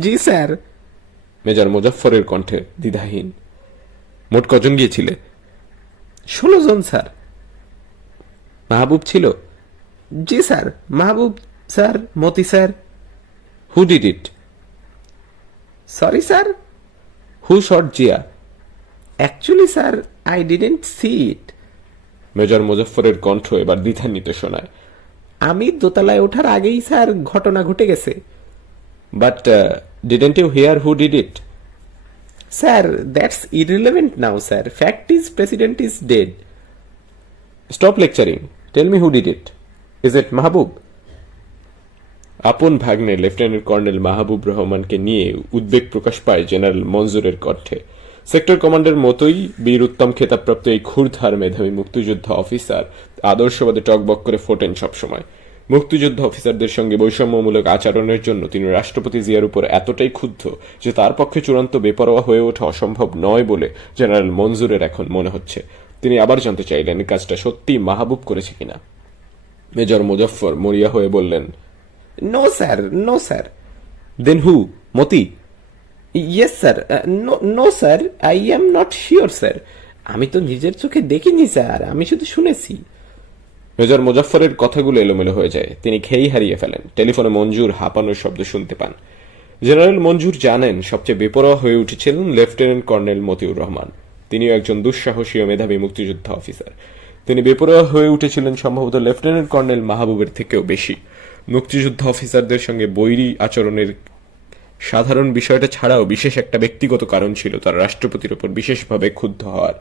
জি স্যার। মেজর মুজাফফরের কণ্ঠে দ্বিধাহীন। মোট কজন গিয়েছিলে? 16 জন স্যার। মাহবুব ছিল? জি sir, Mahbub sir, Moti sir. Who did it? Sorry sir. Who shot Zia? Actually sir, I didn't see it. Major মুজাফফরের কণ্ঠ এবার দ্বিধান্বিত শোনায়। আমি দোতলায় ওঠার আগেই স্যার ঘটনা ঘটে গেছে। But didn't you hear who did it? Sir, that's irrelevant now sir. Fact is, president is dead. Stop lecturing, tell me who did it. Is it Mahbub? আপন ভাগ্নে লেফটেন্যান্ট কর্নেল মাহবুব রহমানকে নিয়ে উদ্বেগ প্রকাশ পায় জেনারেল মঞ্জুরের কণ্ঠে। সেক্টর কমান্ডের মতোই বীর উত্তম খেতাবপ্রাপ্ত এই ক্ষুরধার মেধাবী মুক্তিযোদ্ধা অফিসার আদর্শবাদে টকবক করে ফোটেন সবসময়। মুক্তিযোদ্ধা অফিসারদের সঙ্গে বৈষম্যমূলক আচরণের জন্য তিনি রাষ্ট্রপতি জিয়ার উপর এতটাই ক্ষুব্ধ যে তার পক্ষে চূড়ান্ত বেপরোয়া হয়ে ওঠা অসম্ভব নয় বলে জেনারেল মঞ্জুরের এখন মনে হচ্ছে। তিনি আবার জানতে চাইলেন কাজটা সত্যি মাহবুব করেছে কিনা। মেজর মুজাফফর মরিয়া হয়ে বললেন, no sir, no sir. Then who? Moti? Yes sir. No sir, I am not sure sir. আমি তো নিজের চোখে দেখিনি স্যার, আমি শুধু শুনেছি। মেজর মুজাফফরের কথাগুলো এলোমেলো হয়ে যায়। তিনি খেই হারিয়ে ফেলেন। টেলিফোনে মঞ্জুর হাঁপানোর শব্দ শুনতে পান। জেনারেল মঞ্জুর জানেন সবচেয়ে বেপরোয়া হয়ে উঠেছিলেন লেফটেন্যান্ট কর্নেল মতিউর রহমান। তিনিও একজন দুঃসাহসী ও মেধাবী মুক্তিযোদ্ধা অফিসার। তিনি বেপরোয়া হয়ে উঠেছিলেন সম্ভবত লেফটেন্যান্ট কর্নেল মাহবুবের থেকেও বেশি। মুক্তিযোদ্ধা অফিসারদের সঙ্গে বৈরী আচরণের সাধারণ বিষয়টা ছাড়াও বিশেষ একটা ব্যক্তিগত কারণ ছিল তার রাষ্ট্রপতির উপর বিশেষভাবে ক্ষুব্ধ হওয়ার।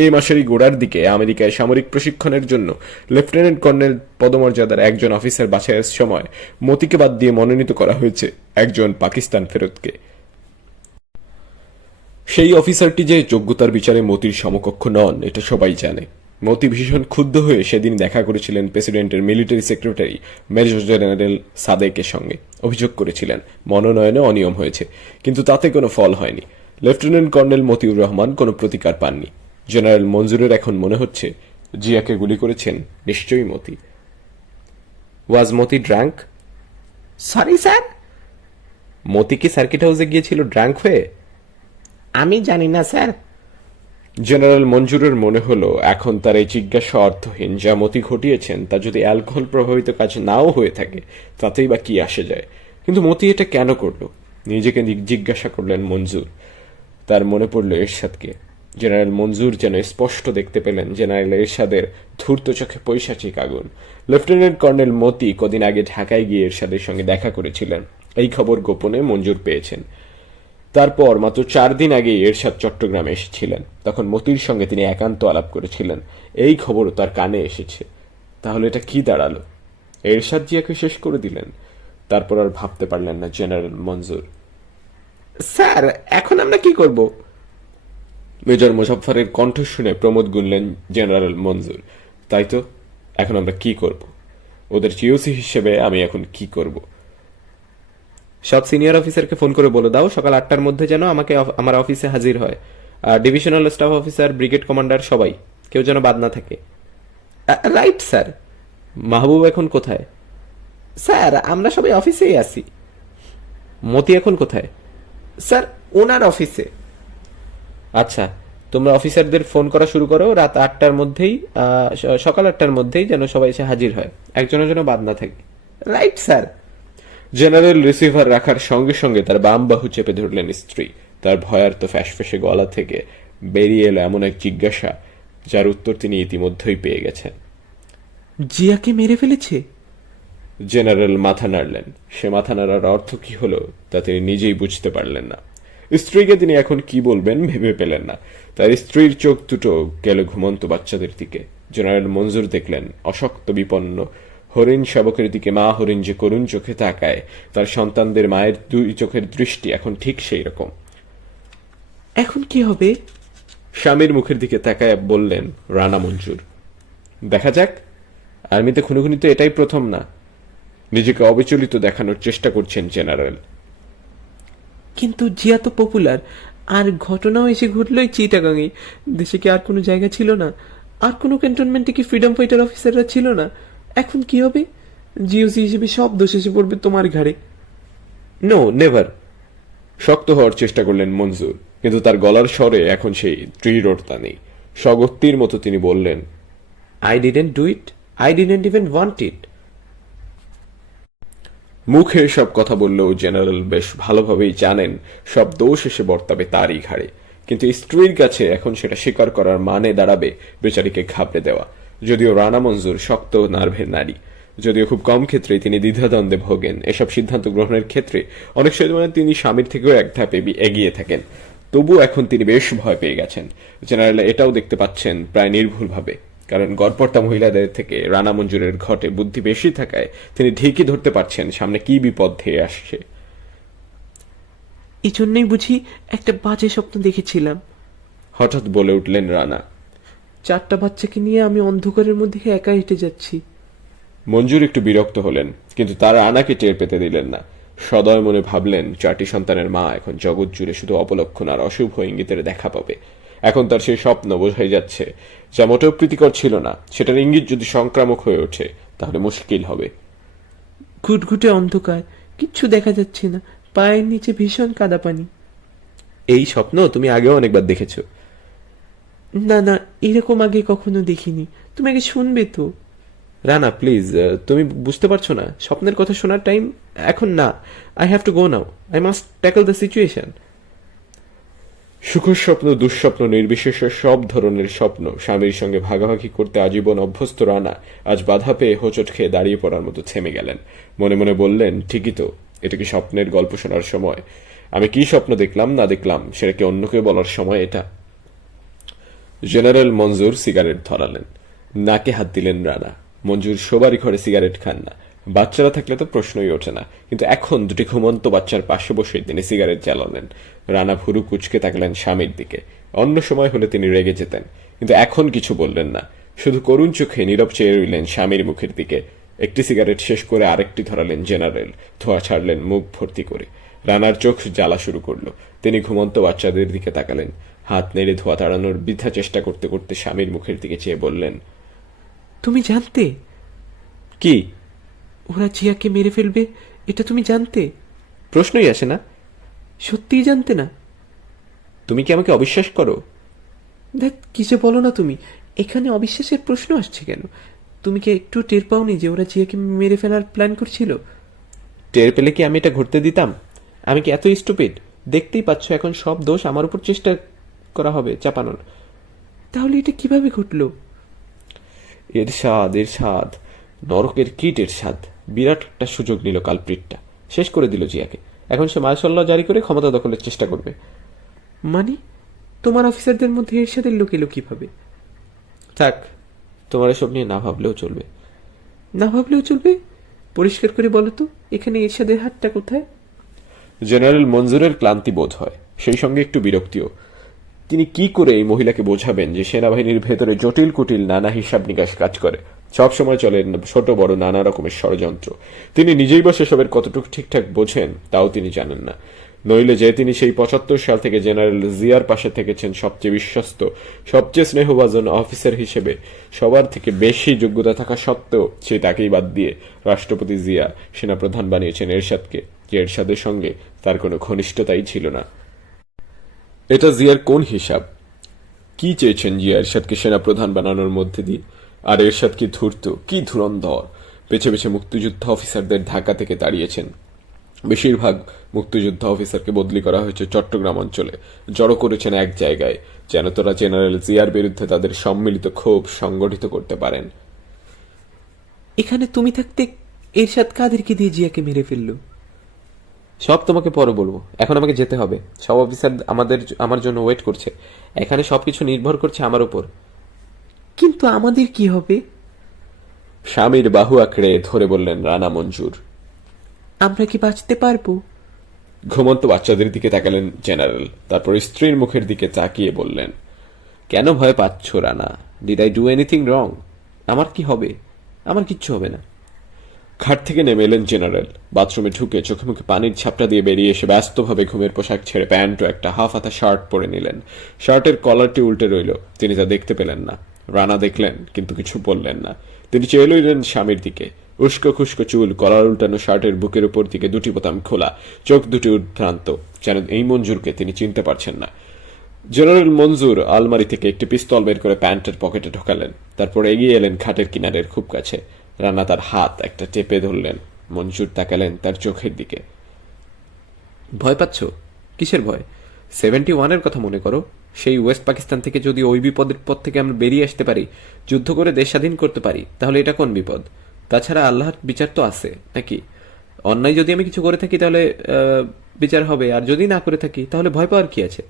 এই মাসেরই গোড়ার দিকে আমেরিকায় সামরিক প্রশিক্ষণের জন্য লেফটেন্যান্ট কর্নেল পদমর্যাদার একজন অফিসার বাছাইয়ের সময় মতিকে বাদ দিয়ে মনোনীত করা হয়েছে একজন পাকিস্তান ফেরতকে। সেই অফিসারটি যে যোগ্যতার বিচারে মতির সমকক্ষ নন এটা সবাই জানে। মতি ভীষণ ক্ষুব্ধ হয়ে সেদিন দেখা করেছিলেন প্রেসিডেন্টের মিলিটারি সেক্রেটারি মেজর জেনারেল সাদেকের সঙ্গে। অভিযোগ করেছিলেন মনোনয়নে অনিয়ম হয়েছে, কিন্তু তাতে কোনো ফল হয়নি। লেফটেন্যান্ট কর্নেল মতিউর রহমান কোনো প্রতিকার পাননি। জেনারেল মঞ্জুরের এখন মনে হচ্ছে জিয়াকে গুলি করেছেন নিশ্চয়ই Moti. Was Moti drunk? Sorry sir. Moti কি সার্কিট হাউসে গিয়েছিল ড্রাঙ্ক হয়ে? আমি জানি না স্যার। জেনারেল মঞ্জুরের মনে হলো এখন তার এই জিজ্ঞাসা অর্থহীন। যা মতি ঘটিয়েছেন তা যদি অ্যালকোহল প্রভাবিত কাজ নাও হয়ে থাকে তাতেই বা কি আসে যায়। কিন্তু মতি এটা কেন করলো নিজেকে জিজ্ঞাসা করলেন মঞ্জুর। তার মনে পড়ল এরশাদকে। জেনারেল মঞ্জুর যেন স্পষ্ট দেখতে পেলেন জেনারেল এরশাদের ধূর্ত চোখে পৈশাচিক আগুন। লেফটেন্যান্ট কর্নেল মতি কদিন আগে ঢাকায় গিয়ে এরশাদের সঙ্গে দেখা করেছিলেন। এই খবর গোপনে মঞ্জুর পেয়েছেন। তারপর মাত্র 4 দিন আগে এরশাদ চট্টগ্রামে এসেছিলেন। তখন মতির সঙ্গে তিনি একান্ত আলাপ করেছিলেন। এই খবরও তার কানে এসেছে। তাহলে এটা কি দাঁড়ালো? এরশাদ জিয়াকে শেষ করে দিলেন। তারপর আর ভাবতে পারলেন না জেনারেল মঞ্জুর। স্যার, এখন আমরা কি করব? মেজর মুজাফফরের কণ্ঠ শুনে প্রমোদ গুনলেন জেনারেল মঞ্জুর। তাই তো, এখন আমরা কি করব? ওদের চিওসি হিসেবে আমি এখন কি করব? সব সিনিয়র অফিসারকে ফোন করে বলে দাও সকাল 8টার মধ্যে যেন আমাকে আমার অফিসে হাজির হয়। আর divisional staff officer, brigade commander সবাই, কেউ যেন বাদ না থাকে। Right sir. মাহবুব এখন কোথায়? স্যার আমরা সবাই অফিসেই আছি। মতি এখন কোথায়? স্যার ওনার অফিসে। আচ্ছা, তোমরা অফিসারদের ফোন করা শুরু করো রাত 8টার মধ্যেই, সকাল 8টার মধ্যেই যেন সবাই এসে হাজির হয়, একজনের যেন বাদ না থাকে। Right sir. জেনারেল রিসিভার রাখার সঙ্গে সঙ্গে তার বাম বাহু চেপে ধরলেন স্ত্রী। তার ভয়ার্ত ফ্যাসফেসে গলা থেকে বেরিয়ে এলো এমন এক জিজ্ঞাসা যার উত্তর তিনি ইতিমধ্যেই পেয়ে গেছেন। জিয়াকে মেরে ফেলেছে? জেনারেল মাথা নাড়লেন। সে মাথা নাড়ার অর্থ কি হলো তা তিনি নিজেই বুঝতে পারলেন না। স্ত্রীকে তিনি এখন কি বলবেন ভেবে পেলেন না। তার স্ত্রীর চোখ দুটো গেল ঘুমন্ত বাচ্চাদের দিকে। জেনারেল মঞ্জুর দেখলেন অশক্ত বিপন্ন হরিণ শাবকের দিকে মা হরিণ যে করুণ চোখে তাকায়, তার সন্তানদের মায়ের দুই চোখের দৃষ্টি এখন ঠিক সেই রকম। এখন কি হবে? স্বামীর মুখের দিকে তাকায় বললেন রানা মঞ্জুর। দেখা যাক। আর্মিতে খুনোখুনি তো এটাই প্রথম না। নিজেকে অবিচলিত দেখানোর চেষ্টা করছেন জেনারেল। কিন্তু জিয়া তো পপুলার, আর ঘটনাও এসে ঘটলোই চিটাগাঙে। দেশে কি আর কোনো জায়গা ছিল না? আর কোনো ক্যান্টনমেন্টে কি ফ্রিডম ফাইটার অফিসাররা ছিল না? এখন কি হবে? জিওসি হিসেবে সব দোষ এসে পড়বে তোমার ঘাড়ে। No never. শক্ত হওয়ার চেষ্টা করলেন মঞ্জুর, কিন্তু তার গলার স্বরে এখন সেই দৃঢ়তা নেই। স্বগতির মতো তিনি বললেন, I didn't do it, I didn't even want ইট। মুখে সব কথা বললেও জেনারেল বেশ ভালোভাবেই জানেন সব দোষ এসে বর্তাবে তারই ঘাড়ে। কিন্তু স্ত্রীর কাছে এখন সেটা স্বীকার করার মানে দাঁড়াবে বেচারিকে ঘাবড়ে দেওয়া। যদিও রানা মঞ্জুর শক্ত নার্ভের নারী, যদিও খুব কম ক্ষেত্রে তিনি দ্বিধাদ্বন্দ্বে ভোগেন এসব সিদ্ধান্ত গ্রহণের ক্ষেত্রে, অনেক সময় তিনি স্বামীর থেকেও এক ধাপে এগিয়ে থাকেন, তবু এখন তিনি বেশ ভয় পেয়ে গেছেন। জেনারেল এটাও দেখতে পাচ্ছেন প্রায় নির্ভুলভাবে, কারণ গড়পড়তা মহিলাদের থেকে রানা মঞ্জুরের ঘটে বুদ্ধি বেশি থাকায় তিনি ঠিকই ধরতে পারছেন সামনে কি বিপদ ধেয়ে আসছে। এই জন্যই বুঝি একটা বাজে স্বপ্ন দেখেছিলাম, হঠাৎ বলে উঠলেন রানা। 4টা বাচ্চাকে নিয়ে আমি অন্ধকারের মধ্যে একা হেঁটে যাচ্ছি। মঞ্জুর একটু বিরক্ত হলেন, কিন্তু তার রানাকে টের পেতে দিলেন না। সদয় মনে ভাবলেন 4টি সন্তানের মা এখন জগৎ জুড়ে শুধু অপলক্ষণ আর অশুভ ইঙ্গিতের দেখা পাবে। এখন তার সেই স্বপ্ন বোঝাই যাচ্ছে যা মোটেও প্রীতিকর ছিল না, সেটার ইঙ্গিত যদি সংক্রামক হয়ে ওঠে তাহলে মুশকিল হবে। ঘুটঘুটে অন্ধকার, কিচ্ছু দেখা যাচ্ছে না, পায়ের নিচে ভীষণ কাদা পানি। এই স্বপ্ন তুমি আগেও অনেকবার দেখেছো। না না, এরকম আগে কখনো দেখিনি। তুমি আগে শুনবে তো। রানা প্লিজ, তুমি বুঝতে পারছো না, স্বপ্নের কথা শোনার টাইম এখন না। I have to go now, I must tackle the situation. সুখের স্বপ্ন দুঃস্বপ্ন নির্বিশেষে সব ধরনের স্বপ্ন স্বামীর সঙ্গে ভাগাভাগি করতে আজীবন অভ্যস্ত রানা আজ বাধা পেয়ে হোঁচট খেয়ে দাঁড়িয়ে পড়ার মতো থেমে গেলেন। মনে মনে বললেন, ঠিকই তো, এটা কি স্বপ্নের গল্প শোনার সময়? আমি কি স্বপ্ন দেখলাম না দেখলাম সেটা কি অন্যকে বলার সময় এটা? জেনারেল মঞ্জুর সিগারেট ধরালেন। নাকে হাত দিলেন রানা। মঞ্জুর সবারই ঘরে সিগারেট খান না, বাচ্চারা থাকলে তো প্রশ্নই ওঠে না, কিন্তু এখন দুটি ঘুমন্ত বাচ্চার পাশে বসে তিনি সিগারেট জ্বালালেন। রানা ভুরু কুচকে তাকলেন স্বামীর দিকে। অন্য সময় হলে তিনি রেগে যেতেন, কিন্তু এখন কিছু বললেন না, শুধু করুণ চোখে নীরব চেয়ে রইলেন স্বামীর মুখের দিকে। একটি সিগারেট শেষ করে আরেকটি ধরালেন জেনারেল, ধোঁয়া ছাড়লেন মুখ ভর্তি করে। রানার চোখ জ্বালা শুরু করলো। তিনি ঘুমন্ত বাচ্চাদের দিকে তাকালেন, হাত নেড়ে ধোঁয়া তাড়ানোর বৃথা চেষ্টা করতে করতে স্বামীর মুখের দিকে চেয়ে বললেন, তুমি জানতে? কি? ওরা জিয়াকে মেরে ফেলবে এটা তুমি জানতে? প্রশ্নই আসে না। সত্যিই জানতে না? তুমি কি আমাকে অবিশ্বাস করো? দেখ কিসে বলো না তুমি, এখানে অবিশ্বাসের প্রশ্ন আসছে কেন? তুমি কি একটু টের পাওনি যে ওরা জিয়াকে মেরে ফেলার প্ল্যান করছিল? টের পেলে কি আমি এটা ঘটতে দিতাম? আমি কি এত স্টুপিড? দেখতেই পাচ্ছ এখন সব দোষ আমার উপর চেষ্টা করা হবে চাপানোর। তাহলে এটা কিভাবে ঘটলো? এরশাদ, নরকের কীট এরশাদ বিরাট একটা সুযোগ নিল কালপ্রিটটা, শেষ করে দিল জিয়াকে। এখন সে মার্শাল্লাহ জারি করে ক্ষমতা দখলের চেষ্টা করবে। মানে তোমার অফিসারদের মধ্যে এরশাদের লোক এলো কিভাবে? থাক, তোমার এসব নিয়ে না ভাবলেও চলবে। না ভাবলেও চলবে? পরিষ্কার করে বলো তো, এখানে এরশাদের হাতটা কোথায়? জেনারেল মঞ্জুরের ক্লান্তি বোধ হয়, সেই সঙ্গে একটু বিরক্তিও। তিনি কি করে এই মহিলাকে বোঝাবেন যে সেনাবাহিনীর ভেতরে জটিল কুটিল নানা হিসাব নিকাশ কাজ করে, সবসময় চলে ছোট বড় নানা রকমের ষড়যন্ত্র। তিনি নিজেই বা সেসবের কতটুকু ঠিকঠাক বোঝেন তাও তিনি জানেন না। নইলে যে তিনি সেই ৭৫ সাল থেকে জেনারেল জিয়ার পাশে থেকেছেন সবচেয়ে বিশ্বস্ত, সবচেয়ে স্নেহভাজন অফিসার হিসেবে, সবার থেকে বেশি যোগ্যতা থাকা সত্ত্বেও সেই তাকেই বাদ দিয়ে রাষ্ট্রপতি জিয়া সেনাপ্রধান বানিয়েছেন এরশাদকে, যে এরশাদের সঙ্গে তার কোনো ঘনিষ্ঠতাই ছিল না। এটা জিয়ার কোন হিসাব? কি চেয়েছেন জিয়া এরশাদকে সেনাপ্রধান বানানোর মধ্যে দিয়ে? আর এরশাদ কি ধূর্ত, কি ধুরন্ধর! পেছে পেছে মুক্তিযুদ্ধ অফিসারদের ঢাকা থেকে তাড়িয়েছেন। বেশিরভাগ মুক্তিযুদ্ধ অফিসারকে বদলি করা হয়েছে চট্টগ্রাম অঞ্চলে, জড়ো করেছেন এক জায়গায়, যেন তারা জেনারেল জিয়ার বিরুদ্ধে তাদের সম্মিলিত ক্ষোভ সংগঠিত করতে পারেন। এখানে তুমি থাকতে এরশাদ কাদেরকে দিয়ে জিয়াকে মেরে ফেললো? সব তোমাকে পরে বলবো, এখন আমাকে যেতে হবে। সব অফিসার আমার জন্য ওয়েট করছে। এখানে সবকিছু নির্ভর করছে আমার উপর। কিন্তু আমাদের কি হবে? স্বামীর বাহু আঁকড়ে ধরে বললেন রানা মঞ্জুর। আমরা কি বাঁচতে পারবো? ঘুমন্ত বাচ্চাদের দিকে তাকালেন জেনারেল, তারপর স্ত্রীর মুখের দিকে তাকিয়ে বললেন, কেন ভয় পাচ্ছ Rana? Did I do anything wrong? আমার কি হবে? আমার কিচ্ছু হবে না। খাট থেকে নেমে এলেন জেনারেল। বাথরুমে ঢুকে চোখে মুখে পানির ছাপটা দিয়ে বেরিয়ে এসে ব্যস্তভাবে ঘুমের পোশাক ছেড়ে প্যান্ট ও একটা হাফ হাতা শার্ট পরে নিলেন। শার্টের কলারটি উল্টে রইল, তিনি তা দেখতে পেলেন না। রানা দেখলেন, কিন্তু কিছু বললেন না। তিনি চেয়ে রইলেন স্বামীর দিকে। উস্কো খুস্কো চুল, কলার উল্টানো শার্টের বুকের উপর দিকে দুটি বোতাম খোলা, চোখ দুটি উদ্ভ্রান্ত, যেন এই মঞ্জুরকে তিনি চিনতে পারছেন না। জেনারেল মঞ্জুর আলমারি থেকে একটি পিস্তল বের করে প্যান্টের পকেটে ঢোকালেন, তারপর এগিয়ে এলেন খাটের কিনারের খুব কাছে। রানা তার হাত একটা চেপে ধরলেন। মঞ্জুর তাকালেন তার চোখের দিকে। ভয় পাচ্ছ? কিসের ভয়? 71-এর কথা মনে করো। সেই ওয়েস্ট পাকিস্তান থেকে যদি ওই বিপদের পথ থেকে আমরা বেরিয়ে আসতে পারি, যুদ্ধ করে দেশ স্বাধীন করতে পারি, তাহলে এটা কোন বিপদ? তাছাড়া আল্লাহর বিচার তো আছে নাকি? অন্যায় যদি আমি কিছু করে থাকি তাহলে বিচার হবে, আর যদি না করে থাকি তাহলে ভয় পাওয়ার কি আছে?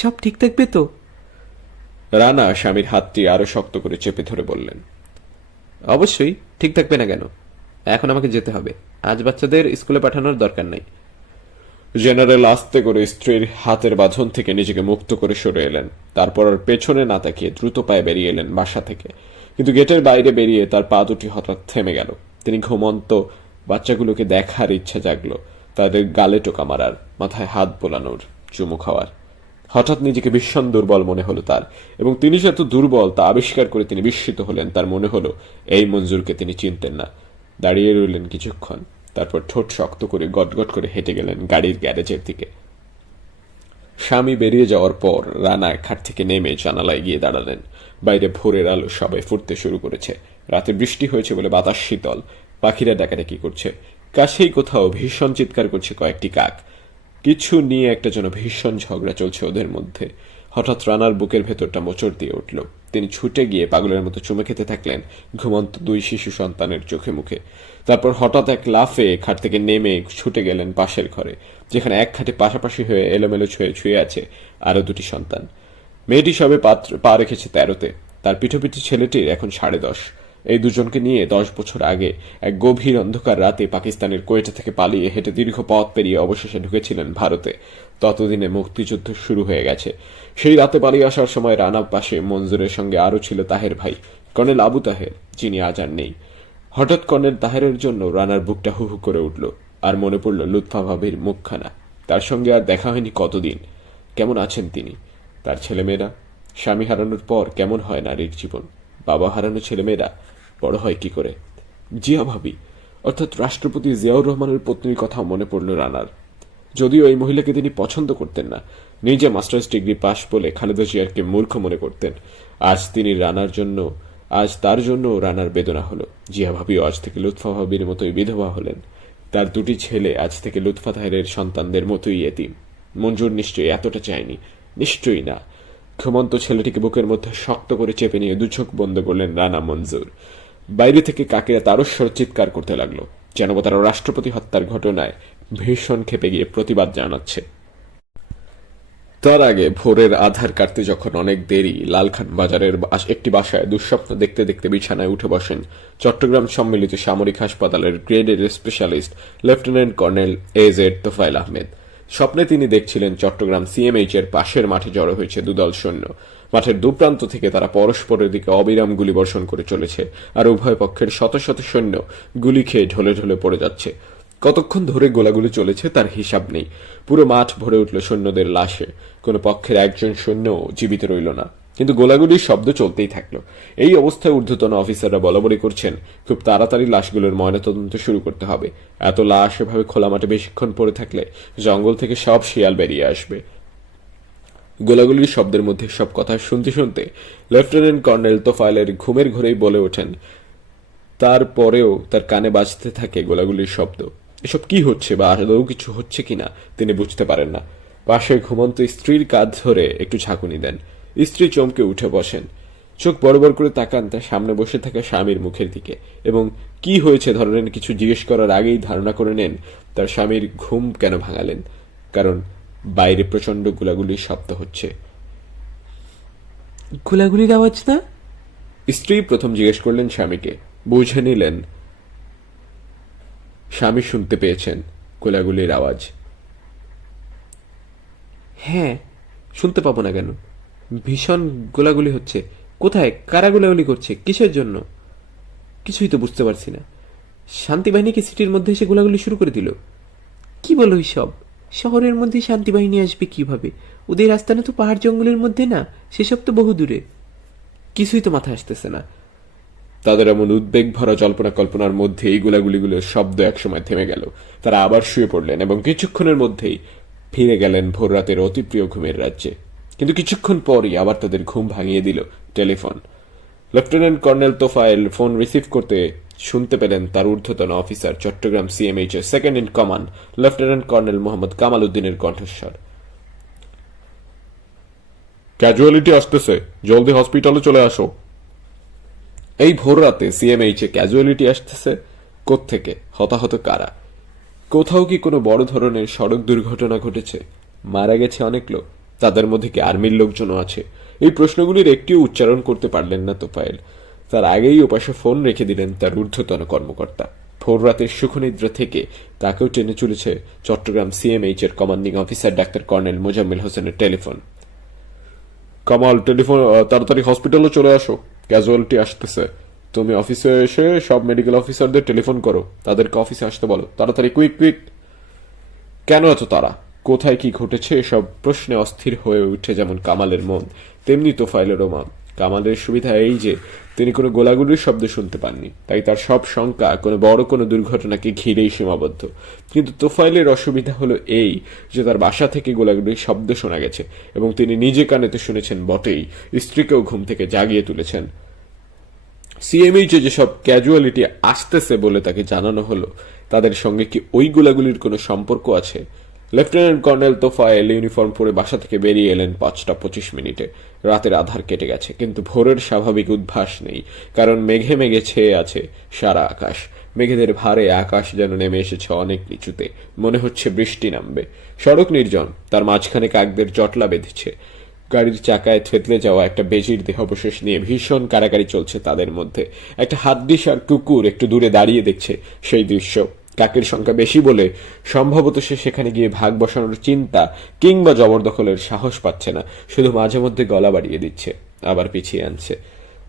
সব ঠিক থাকবে তো? রানা স্বামীর হাতটি আরো শক্ত করে চেপে ধরে বললেন, অবশ্যই ঠিক থাকবে না কেন? এখন আমাকে যেতে হবে। আজ বাচ্চাদের স্কুলে পাঠানোর দরকার নাই। জেনারেল আস্তে করে স্ত্রীর হাতের বাঁধন থেকে নিজেকে মুক্ত করে সরে এলেন। তারপর আর পেছনে না তাকিয়ে দ্রুত পায়ে বেরিয়ে এলেন বাসা থেকে। কিন্তু গেটের বাইরে বেরিয়ে তার পা দুটি হঠাৎ থেমে গেল। তিনি ঘুমন্ত বাচ্চাগুলোকে দেখার ইচ্ছা জাগলো, তাদের গালে টোকা মারার, মাথায় হাত বোলানোর, চুমু খাওয়ার। হঠাৎ নিজেকে ভীষণ দুর্বল মনে হলো তার, এবং তিনি যে এত দুর্বল তা আবিষ্কার করে তিনি বিস্মিত হলেন। তার মনে হলো এই মঞ্জুরকে তিনি চিনতেন না। দাঁড়িয়ে রইলেন কিছুক্ষণ, তারপর ঠোঁট শক্ত করে গটগট করে হেঁটে গেলেন গাড়ির গ্যারেজের দিকে। স্বামী বেরিয়ে যাওয়ার পর রানা খাট থেকে নেমে জানালায় গিয়ে দাঁড়ালেন। বাইরে ভোরের আলো সবাই ফুটতে শুরু করেছে। রাতে বৃষ্টি হয়েছে বলে বাতাস শীতল, পাখিরা ডাকাডাকি করছে। কাছেই কোথাও ভীষণ চিৎকার করছে কয়েকটি কাক। কিছু নিয়ে একটা যেন ভীষণ ঝগড়া চলছে ওদের মধ্যে। হঠাৎ রানার বুকের ভেতরটা মোচড় দিয়ে উঠল। তিনি ছুটে গিয়ে পাগলের মতো চুমে খেতে থাকলেন ঘুমন্ত দুই শিশু সন্তানের চোখে মুখে। তারপর হঠাৎ এক লাফে খাট থেকে নেমে ছুটে গেলেন পাশের ঘরে, যেখানে এক খাটে পাশাপাশি হয়ে এলোমেলো ছুঁয়ে আছে আরো দুটি সন্তান। মেয়েটি সবে পা রেখেছে 13-তে, তার পিঠোপিঠি ছেলেটির এখন 10.5। এই দুজনকে নিয়ে 10 বছর আগে এক গভীর অন্ধকার রাতে পাকিস্তানের কোয়েটা থেকে পালিয়ে হেঁটে দীর্ঘ পথ পেরিয়ে অবশেষে ঢুকেছিলেন ভারতে। ততদিনে মুক্তিযুদ্ধ শুরু হয়ে গেছে। সেই রাতে পালিয়ে আসার সময় রানা পাশে মঞ্জুরের সঙ্গে আরো ছিল তাহের ভাই, কর্নেল আবু তাহের, যিনি আজ আর নেই। হঠাৎ কর্নেল তাহেরের জন্য রানার বুকটা হু হু করে উঠল, আর মনে পড়ল লুৎফা ভাবির মুখখানা। তার সঙ্গে আর দেখা হয়নি কতদিন। কেমন আছেন তিনি? তার ছেলেমেয়েরা? স্বামী হারানোর পর কেমন হয় নারীর জীবন? বাবা হারানো ছেলেমেয়েরা বড় হয় কি করে? জিয়া ভাবি, অর্থাৎ রাষ্ট্রপতি জিয়াউর রহমানের পত্নীর কথা মনে পড়ল রানার। যদিও এই মহিলাকে তিনি পছন্দ করতেন না, নিজে মাস্টার্স ডিগ্রি পাশ বলে খালেদা জিয়ারকে মূর্খ মনে করতেন। আজ তার জন্য রানার বেদনা হলো। জিয়া ভাবিও আজ থেকে লুৎফা ভাবির মতোই বিধবা হলেন। তার দুটি ছেলে আজ থেকে লুৎফা তাহেরের সন্তানদের মতোই এতিম। মঞ্জুর নিশ্চয়ই এতটা চায়নি, নিশ্চয়ই না। ঘুমন্ত ছেলেটিকে বুকের মধ্যে শক্ত করে চেপে নিয়ে দু চোখ বন্ধ করলেন রানা মঞ্জুর। বাইরে থেকে কাকেরা তারস্বর চিৎকার করতে লাগলো, যেন তারা রাষ্ট্রপতি হত্যার ঘটনায় ভীষণ ক্ষেপে গিয়ে প্রতিবাদ জানাচ্ছে। তার আগে ভোরের আধার কাটতে যখন অনেক দেরি, লালখান বাজারের একটি বাসায় দুঃস্বপ্ন দেখতে দেখতে বিছানায় উঠে বসেন চট্টগ্রাম সম্মিলিত সামরিক হাসপাতালের গ্রেডের specialist lieutenant colonel A.Z. Tofail Ahmed. স্বপ্নে তিনি দেখছিলেন চট্টগ্রাম সিএমএইচ এর পাশের মাঠে জড়ো হয়েছে দুদল সৈন্য। মাঠের দুপ্রান্ত থেকে তারা পরস্পরের দিকে অবিরাম গুলি বর্ষণ করে চলেছে, আর উভয় পক্ষের শত শত সৈন্য গুলি খেয়ে ঢলে ঢলে পড়ে যাচ্ছে। কতক্ষণ ধরে গোলাগুলি চলেছে তার হিসাব নেই। পুরো মাঠ ভরে উঠল সৈন্যদের লাশে। কোনো পক্ষের একজন সৈন্য জীবিত রইল না, কিন্তু গোলাগুলির শব্দ চলতেই থাকলো। এই অবস্থায় ঊর্ধ্বতন অফিসাররা বলাবলি করছেন খুব তাড়াতাড়ি লাশগুলোর ময়নাতদন্ত শুরু করতে হবে। এত লাশ এভাবে খোলা মাঠে বেশিক্ষণ পড়ে থাকলে জঙ্গল থেকে সব শিয়াল বেরিয়ে আসবে। গোলাগুলির শব্দের মধ্যে সব কথা শুনতে শুনতে লেফটেন্যান্ট কর্নেল তোফায়েলের ঘুমের ঘোরেই বলে ওঠেন। তারপরেও তার কানে বাজতে থাকে গোলাগুলির শব্দ। এসব কি হচ্ছে বা আদৌ কিছু হচ্ছে কিনা তিনি বুঝতে পারেন না। পাশে ঘুমন্ত স্ত্রীর কাঁধ ধরে একটু ঝাঁকুনি দেন। স্ত্রী চমকে উঠে বসেন, চোখ বড় বড় করে তাকান তার সামনে বসে থাকা স্বামীর মুখের দিকে, এবং কি হয়েছে ধরনের কিছু জিজ্ঞেস করার আগেই ধারণা করে নেন তার স্বামীর ঘুম কেন ভাঙালেন। কারণ বাইরে প্রচন্ড গোলাগুলির শব্দ হচ্ছে। গোলাগুলির আওয়াজ না? স্ত্রী প্রথম জিজ্ঞেস করলেন স্বামীকে। বুঝে নিলেন স্বামী শুনতে পেয়েছেন গোলাগুলির আওয়াজ। হ্যাঁ, শুনতে পাবো না কেন? ভীষণ গোলাগুলি হচ্ছে। কোথায়? কারা গোলাগুলি করছে? কিসের জন্য? কিছুই তো বুঝতে পারছি না। শান্তি বাহিনী কি সিটির মধ্যে এসে গোলাগুলি শুরু করে দিল? কি বলো সব? শহরের মধ্যে শান্তি বাহিনী আসবে কিভাবে? ওদের আস্তানা তো পাহাড় জঙ্গলের মধ্যে না, সেসব তো বহু দূরে। কিছুই তো মাথায় আসতেছে না। তাদের এমন উদ্বেগ ভরা জল্পনা কল্পনার মধ্যে এই গোলাগুলিগুলোর শব্দ একসময় থেমে গেল। তারা আবার শুয়ে পড়লেন এবং কিছুক্ষণের মধ্যেই ফিরে গেলেন ভোর রাতের অতি প্রিয় ঘুমের রাজ্যে। কিন্তু কিছুক্ষণ পরই আবার তাদের ঘুম ভাঙিয়ে দিল telephone. Lieutenant colonel Tofail phone receive করতে শুনতে পেলেন তার ঊর্ধ্বতন অফিসার চট্টগ্রাম সিএমএইচ এর second in command lieutenant colonel Mohammad Kamal উদ্দিনের কণ্ঠস্বর। ক্যাজুয়ালিটি আসতেছে, জলদি হসপিটালে চলে আসো। এই ভোর রাতে সিএমএইচ এ ক্যাজুয়ালিটি আসতেছে কোত্থেকে? হতাহত কারা? কোথাও কি কোনো বড় ধরনের সড়ক দুর্ঘটনা ঘটেছে? মারা গেছে অনেক লোক? তাদের মধ্যে কি আর্মির লোকজনও আছে? এই প্রশ্নগুলির একটিও উচ্চারণ করতে পারলেন না তোফায়েল। তার আগেই ওপাশে ফোন রেখে দিলেন তার ঊর্ধ্বতন কর্মকর্তা। ভোর রাতের সুখনিদ্রা থেকে তাকেও টেনে চলেছে চট্টগ্রাম সিএমএইচ এর commanding officer doctor colonel Mozammel হোসেনের টেলিফোন। কামাল, টেলিফোন তাড়াতাড়ি হসপিটালে চলে আসো, ক্যাজুয়ালিটি আসতেছে। তুমি অফিসে এসে সব মেডিকেল অফিসারদের টেলিফোন করো, তাদেরকে অফিসে আসতে বলো, তাড়াতাড়ি, কুইক কুইক। কেন এত তারা? কোথায় কি ঘটেছে এসব প্রশ্নে অস্থির হয়ে উঠে যেমন কামালের মন, তেমনি তোফায়েলেরও মন। কামালের সুবিধা এই যে তিনি কোনো গোলাগুলির শব্দ শুনতে পাননি, তাই তার সব শঙ্কা কোনো বড় কোনো দুর্ঘটনাকে ঘিরেই সীমাবদ্ধ। কিন্তু তোফায়েলের অসুবিধা হলো এই যে তার বাসা থেকে গোলাগুলির শব্দ শোনা গেছে, এবং তিনি নিজে কানেতে শুনেছেন বটেই, স্ত্রীকেও ঘুম থেকে জাগিয়ে তুলেছেন। সিএমএইচ যেসব ক্যাজুয়ালিটি আসতেছে বলে তাকে জানানো হলো, তাদের সঙ্গে কি ওই গোলাগুলির কোনো সম্পর্ক আছে? লেফটেন্যান্ট কর্নেল তোফায়েল ইউনিফর্ম পরে বাসা থেকে বেরিয়ে এলেন 5:25। রাতের আধার কেটে গেছে, কিন্তু ভোরের স্বাভাবিক উদ্ভাস নেই, কারণ মেঘে মেঘে ছেয়ে আছে সারা আকাশ। মেঘেদের ভারে আকাশ যেন নেমে এসেছে অনেক নিচুতে, মনে হচ্ছে বৃষ্টি নামবে। সড়ক নির্জন, তার মাঝখানে কাকদের জটলা বেঁধেছে। গাড়ির চাকায় থেতলে যাওয়া একটা বেজির দেহাবশেষ নিয়ে ভীষণ কাড়াকাড়ি চলছে তাদের মধ্যে। একটা হাড্ডিসার কুকুর একটু দূরে দাঁড়িয়ে দেখছে সেই দৃশ্য। কাকের সংখ্যা বেশি বলে সম্ভবত সে সেখানে গিয়ে ভাগ বসানোর চিন্তা কিংবা জবরদখলের সাহস পাচ্ছে না, শুধু মাঝে মধ্যে গলা বাড়িয়ে দিচ্ছে, আবার পিছিয়ে আনছে।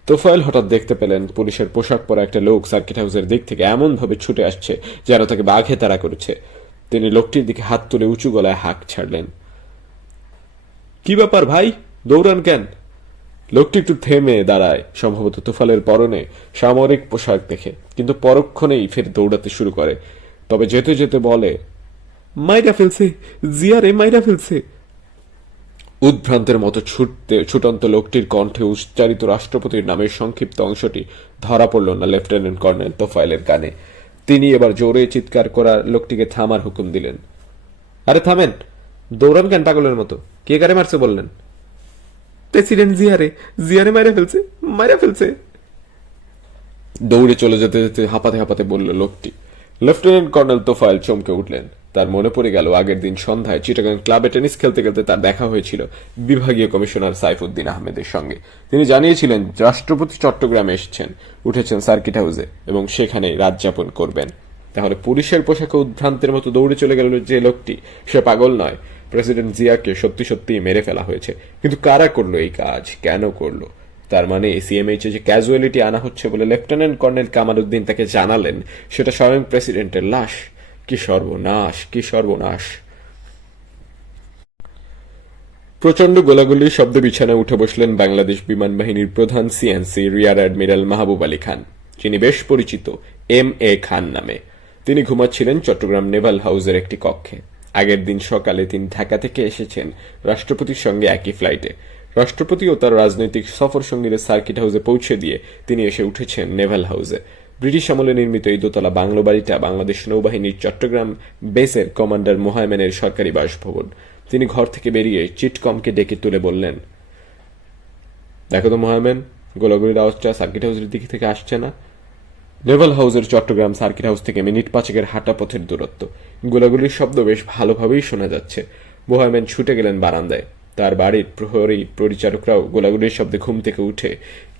তোফায়েল হঠাৎ দেখতে পেলেন পুলিশের পোশাক পরা একটা লোক সার্কিট হাউসের দিক থেকে এমন ভাবে ছুটে আসছে যেন তাকে বাঘে তাড়া করেছে। তিনি লোকটির দিকে হাত তুলে উঁচু গলায় হাঁক ছাড়লেন। কি ব্যাপার ভাই, দৌড়ান কেন? লোকটি একটু থেমে দাঁড়ায়, সম্ভবত তোফায়েলের পরনে সামরিক পোশাক দেখে, কিন্তু পরক্ষণেই ফের দৌড়াতে শুরু করে। তবে যেতে যেতে বলে, মাইরা ফেলছে, জিয়ারে মাইরা ফেলছে। উদ্ভ্রান্তের মতো ছুটন্ত লোকটির কণ্ঠে উচ্চারিত রাষ্ট্রপতির নামের সংক্ষিপ্ত অংশটি ধরা পড়ল না লেফটেন্যান্ট কর্নেল তোফায়েলের কানে। তিনি এবার জোরে চিৎকার করা লোকটিকে থামার হুকুম দিলেন। আরে থামেন, দৌড়ান কেন পাগলের মতো? কে কারে মারছে বললেন? প্রেসিডেন্ট জিয়ারে, জিয়ারে মাইরা ফেলছে, মাইরা ফেলছে। দৌড়ে চলে যেতে যেতে হাঁপাতে হাঁপাতে বলল লোকটি। লেফটেন্যান্ট কর্নেল তোফায়েল চমকে উঠলেন। তার মনে পড়ে গেল আগের দিন সন্ধ্যায় চিটাগাং ক্লাবে টেনিস খেলতে খেলতে তার দেখা হয়েছিল বিভাগীয় কমিশনার সাইফুদ্দিন আহমেদের সঙ্গে। তিনি জানিয়েছিলেন রাষ্ট্রপতি চট্টগ্রামে এসেছেন, উঠেছেন সার্কিট হাউসে এবং সেখানে রাত যাপন করবেন। তাহলে পুলিশের পোশাকে উদ্ভ্রান্তের মতো দৌড়ে চলে গেল যে লোকটি, সে পাগল নয়। প্রেসিডেন্ট জিয়াকে সত্যি সত্যি মেরে ফেলা হয়েছে, কিন্তু কারা করলো এই কাজ, কেন করলো? তার মানে সিএমএইচ যে ক্যাজুয়ালিটি আনা হচ্ছে বলে লেফটেন্যান্ট কর্নেল কামালউদ্দিন তাকে জানালেন, সেটা স্বয়ং প্রেসিডেন্টের লাশ। কি সর্বনাশ, কি সর্বনাশ! প্রচন্ড গোলাগুলির শব্দে বিছানায় উঠে বসলেন বাংলাদেশ বিমান বাহিনীর প্রধান সিএনসি রিয়ার অ্যাডমিরাল মাহবুব আলী খান, যিনি বেশ পরিচিত MA খান নামে। তিনি ঘুমাচ্ছিলেন চট্টগ্রাম নেভাল হাউসের একটি কক্ষে। আগের দিন সকালে তিনি ঢাকা থেকে এসেছেন রাষ্ট্রপতির সঙ্গে একই ফ্লাইটে। রাষ্ট্রপতি ও তার রাজনৈতিক সফর সঙ্গীরা সার্কিট হাউসে পৌঁছে দিয়ে তিনি এসে উঠেছেন নেভাল হাউসে। ব্রিটিশ আমলে নির্মিত এই দোতলা বাংলো বাড়িটা বাংলাদেশ নৌবাহিনীর চট্টগ্রাম বেসের কমান্ডার মোহামেনের সরকারি বাসভবন। তিনি ঘর থেকে বেরিয়ে চিটকমকে ডেকে তুলে বললেন, দেখো তো মোহামেন, গোলাগুলির আওয়াজটা সার্কিট হাউসের দিক থেকে আসছে না? নেভাল হাউসের চট্টগ্রাম সার্কিট হাউস থেকে মিনিট 5 হাঁটা পথের দূরত্ব। গোলাগুলির শব্দ বেশ ভালোভাবেই শোনা যাচ্ছে। মোহামেন ছুটে গেলেন বারান্দায়। তার বাড়ির প্রহরী পরিচারকরাও গোলাগুলির শব্দে ঘুম থেকে উঠে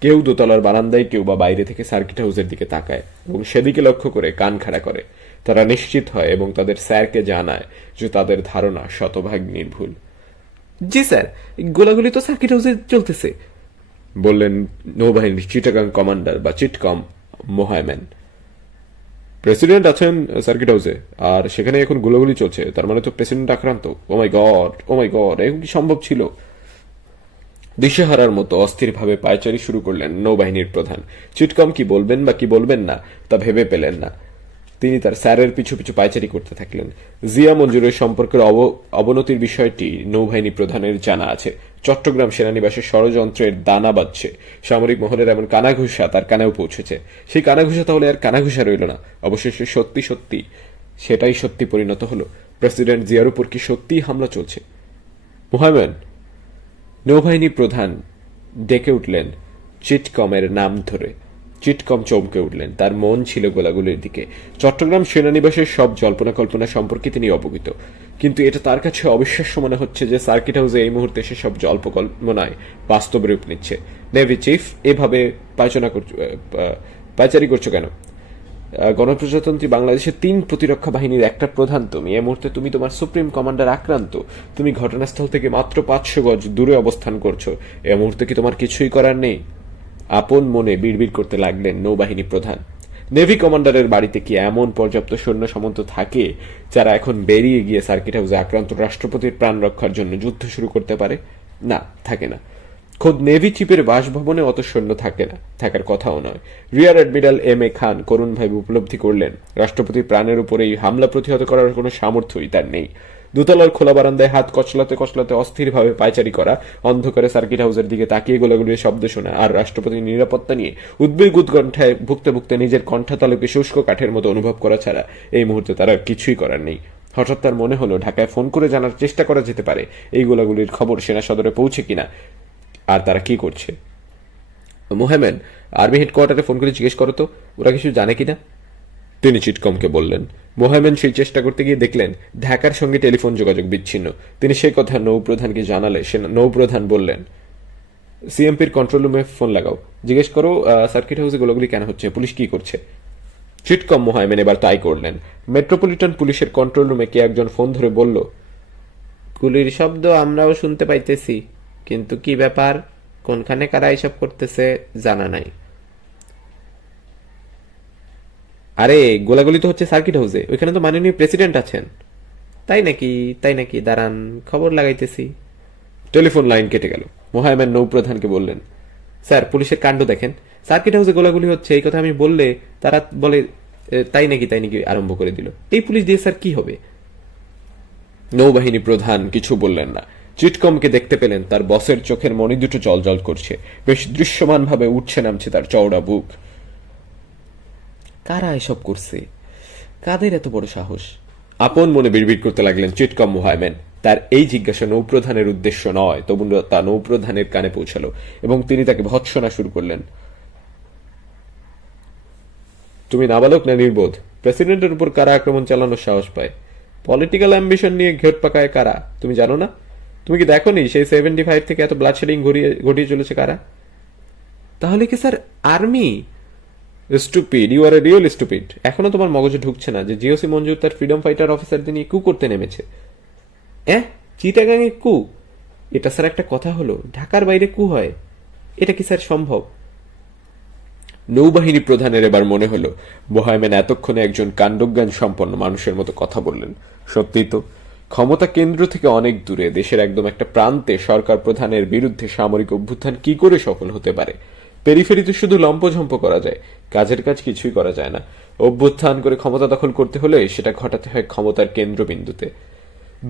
কেউ দোতলার বারান্দায়, কেউ বা বাইরে থেকে সার্কিট হাউসের দিকে তাকায় এবং সেদিকে লক্ষ্য করে কান খাড়া করে। তারা নিশ্চিত হয় এবং তাদের স্যারকে জানায় যে তাদের ধারণা শতভাগ নির্ভুল। জি স্যার, গোলাগুলি তো সার্কিট হাউসে চলতেছে, বললেন নৌবাহিনীর চিটাগাং কমান্ডার বা চিটকম মোহামেন। প্রেসিডেন্ট আছেন সার্কিট হাউসে, আর সেখানে এখন গোলাগুলি চলছে, তার মানে তো প্রেসিডেন্ট আক্রান্ত। ও my god, O my god, এখন কি সম্ভব ছিল? দিশেহারার মতো অস্থিরভাবে পায়চারি শুরু করলেন নৌবাহিনীর প্রধান। চিটকম কি বলবেন বা কি বলবেন না তা ভেবে পেলেন না। তিনি তার স্যারের পিছু পিছু পায়চারি করতে থাকলেন। জিয়া মঞ্জুরের সম্পর্কের অবনতির বিষয়টি নৌবাহিনী প্রধানের জানা আছে। চট্টগ্রাম সেনানিবাসে ষড়যন্ত্রের দানা বাজছে। সামরিক মহলের এমন কানাঘুষা তার কানেও পৌঁছেছে। সেই কানাঘুষা তাহলে আর কানাঘুষা রইল না, অবশেষে সত্যি সত্যি সেটাই সত্যি পরিণত হলো। প্রেসিডেন্ট জিয়ার উপর কি সত্যিই হামলা চলছে? মোহামেন, নৌবাহিনী প্রধান ডেকে উঠলেন চিটকমের নাম ধরে। চিটকম চমকে উঠলেন। তার মন ছিল গোলাগুলির দিকে। চট্টগ্রাম সেনানিবাসের সব জল্পনা কল্পনা সম্পর্কে তিনি অবগত, কিন্তু এটা তার কাছে অবিশ্বাস্য মনে হচ্ছে যে সার্কিট হাউসে এই মুহূর্তে সেসব জল্পকল্পনায় বাস্তব রূপ নিচ্ছে। নেভি চিফ, এভাবে পায়চারি করছো কেন? গণপ্রজাতন্ত্রী বাংলাদেশের 3 প্রতিরক্ষা বাহিনীর একটা প্রধান তুমি। এ মুহূর্তে তুমি তোমার সুপ্রিম কমান্ডার আক্রান্ত। তুমি ঘটনাস্থল থেকে মাত্র 500 গজ দূরে অবস্থান করছো। এ মুহূর্তে কি তোমার কিছুই করার নেই? আপন মনে বিড়বিড় করতে লাগলেন নৌবাহিনী প্রধান। নেভি কমান্ডারের বাড়িতে কি এমন পর্যাপ্ত সৈন্য সামন্ত থাকে যারা এখন বেরিয়ে গিয়ে সার্কিট হাউসে আক্রান্ত রাষ্ট্রপতির প্রাণ রক্ষার জন্য যুদ্ধ শুরু করতে পারে? না, থাকে না। খোদ নেভি চিফের বাসভবনে অত সৈন্য থাকে না, থাকার কথাও নয়। রিয়ার অ্যাডমিরাল MA খান করুণভাবে উপলব্ধি করলেন রাষ্ট্রপতির প্রাণের উপরে এই হামলা প্রতিহত করার কোনো সামর্থ্যই তার নেই। দোতলার খোলা বারান্দায় হাত কচলাতে কচলাতে অস্থিরভাবে পায়চারি করা, অন্ধকারে সার্কিট হাউসের দিকে তাকিয়ে গোলাগুলির শব্দ শোনা, আর রাষ্ট্রপতির নিরাপত্তা নিয়ে উদ্বেগ উৎকণ্ঠায় ভুগতে ভুগতে নিজের কণ্ঠাতলকে শুষ্ক কাঠের মতো অনুভব করা ছাড়া এই মুহূর্তে তার আর কিছুই করার নেই। হঠাৎ তার মনে হলো ঢাকায় ফোন করে জানার চেষ্টা করা যেতে পারে এই গোলাগুলির খবর সেনা সদরে পৌঁছে কিনা, আর তারা কি করছে। মোহামেন, আর্মি হেডকোয়ার্টারে ফোন করে জিজ্ঞেস করো তো ওরা কিছু জানে কিনা, তিনি চিটকমকে বললেন। মোহামেন সেই চেষ্টা করতে গিয়ে দেখলেন ঢাকার সঙ্গে টেলিফোন যোগাযোগ বিচ্ছিন্ন। তিনি সেই কথা নৌপ্রধানকে জানালে নৌপ্রধান বললেন, সিএমপির কন্ট্রোল রুমে ফোন লাগাও, জিজ্ঞেস করো সার্কিট হাউসে গোলাগুলি কেন হচ্ছে, পুলিশ কি করছে। চিটকম মোহামেন এবার তাই করলেন। মেট্রোপলিটন পুলিশের কন্ট্রোল রুমে কে একজন ফোন ধরে বলল, গুলির শব্দ আমরাও শুনতে পাইতেছি, কিন্তু কি ব্যাপার, কোনখানে কারা এসব করতেছে জানা নাই। আরে গোলাগুলি তো হচ্ছে সার্কিট হাউসে, ওইখানে তো মাননীয় প্রেসিডেন্ট আছেন। তাই নাকি, তাই নাকি, দাঁড়ান খবর লাগাইতেছি। টেলিফোন লাইন কেটে গেল। মোহামেন নৌপ্রধানকে বললেন, স্যার পুলিশের কাণ্ড দেখেন, সার্কিট হাউসে গোলাগুলি হচ্ছে এই কথা আমি বললে তারা বলে তাই নাকি তাই নাকি আরম্ভ করে দিল। এই পুলিশ দিয়ে স্যার কি হবে? নৌবাহিনী প্রধান কিছু বললেন না। চিটকমকে দেখতে পেলেন তার বসের চোখের মণি দুটো জলজল করছে, বেশ দৃশ্যমান ভাবে উঠছে নামছে তার চওড়া বুক। কারা এসব করছে, কাদের এত বড় সাহস? আপন মনে বিড়বিড় করতে লাগলেন চিটকম মোহামেন। তার এই জিজ্ঞাসা নৌপ্রধানের উদ্দেশ্য নয়, তবু তা নৌপ্রধানের কানে পৌঁছালো এবং তিনি তাকে ভৎসনা শুরু করলেন। তুমি নাবালক না নির্বোধ? প্রেসিডেন্টের উপর কারা আক্রমণ চালানোর সাহস পায়? পলিটিক্যাল অ্যাম্বিশন নিয়ে ঘেট পাকায় কারা, তুমি জানো না? তুমি কি দেখোনি সেই 75 থেকে এত ব্লাড শেডিং ঘটিয়ে চলেছে কারা? তাহলে কি sir army? Stupid, you are a real stupid. এখনো তোমার মগজে ঢুকছে না যে জিওসি মঞ্জুর তার ফ্রিডম ফাইটার অফিসারদের নিয়ে কু করতে নেমেছে। চিটাগাঙে কু? এটা স্যার একটা কথা হলো? ঢাকার বাইরে কু হয়? এটা কি স্যার সম্ভব? নৌবাহিনী প্রধানের এবার মনে হলো বোহাইম্যান এতক্ষণে একজন কাণ্ডজ্ঞান সম্পন্ন মানুষের মতো কথা বললেন। সত্যিই তো, ক্ষমতা কেন্দ্র থেকে অনেক দূরে দেশের একদম একটা প্রান্তে সরকার প্রধানের বিরুদ্ধে সামরিক অভ্যুত্থান কি করে সফল হতে পারে? পেরিফেরিতে শুধু লম্পঝম্প করা যায়, কাজের কাজ কিছুই করা যায় না। অভ্যুত্থান করে ক্ষমতা দখল করতে হলে সেটা ঘটাতে হয় ক্ষমতার কেন্দ্রবিন্দুতে।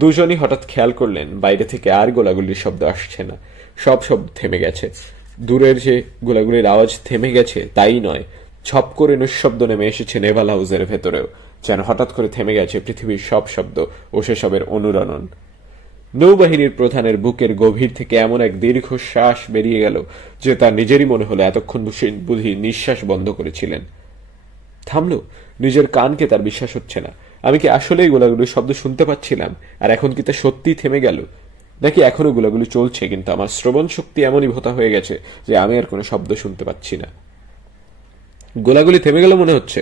দুজনই হঠাৎ খেয়াল করলেন বাইরে থেকে আর গোলাগুলির শব্দ আসছে না, সব শব্দ থেমে গেছে। দূরের যে গোলাগুলির আওয়াজ থেমে গেছে তাই নয়, ছপ করে নিঃশব্দ নেমে এসেছে নেভাল হাউসের ভেতরেও, যেন হঠাৎ করে থেমে গেছে পৃথিবীর সব শব্দ ও সেসবের অনুরণন। নৌবাহিনীর প্রধানের বুকের গভীর থেকে এমন এক দীর্ঘ শ্বাস বেরিয়ে গেল যে তার নিজেরই মনে হলো এতক্ষণ বুঝি নিঃশ্বাস বন্ধ করেছিলেন। থামলো, নিজের কানকে তার বিশ্বাস হচ্ছে না। আমি কি আসলেই গোলাগুলির শব্দ শুনতে পাচ্ছিলাম? আর এখন কি তা সত্যিই থেমে গেল, নাকি এখনো গোলাগুলি চলছে কিন্তু আমার শ্রবণ শক্তি এমনই ভোতা হয়ে গেছে যে আমি আর কোনো শব্দ শুনতে পাচ্ছি না? গোলাগুলি থেমে গেল মনে হচ্ছে।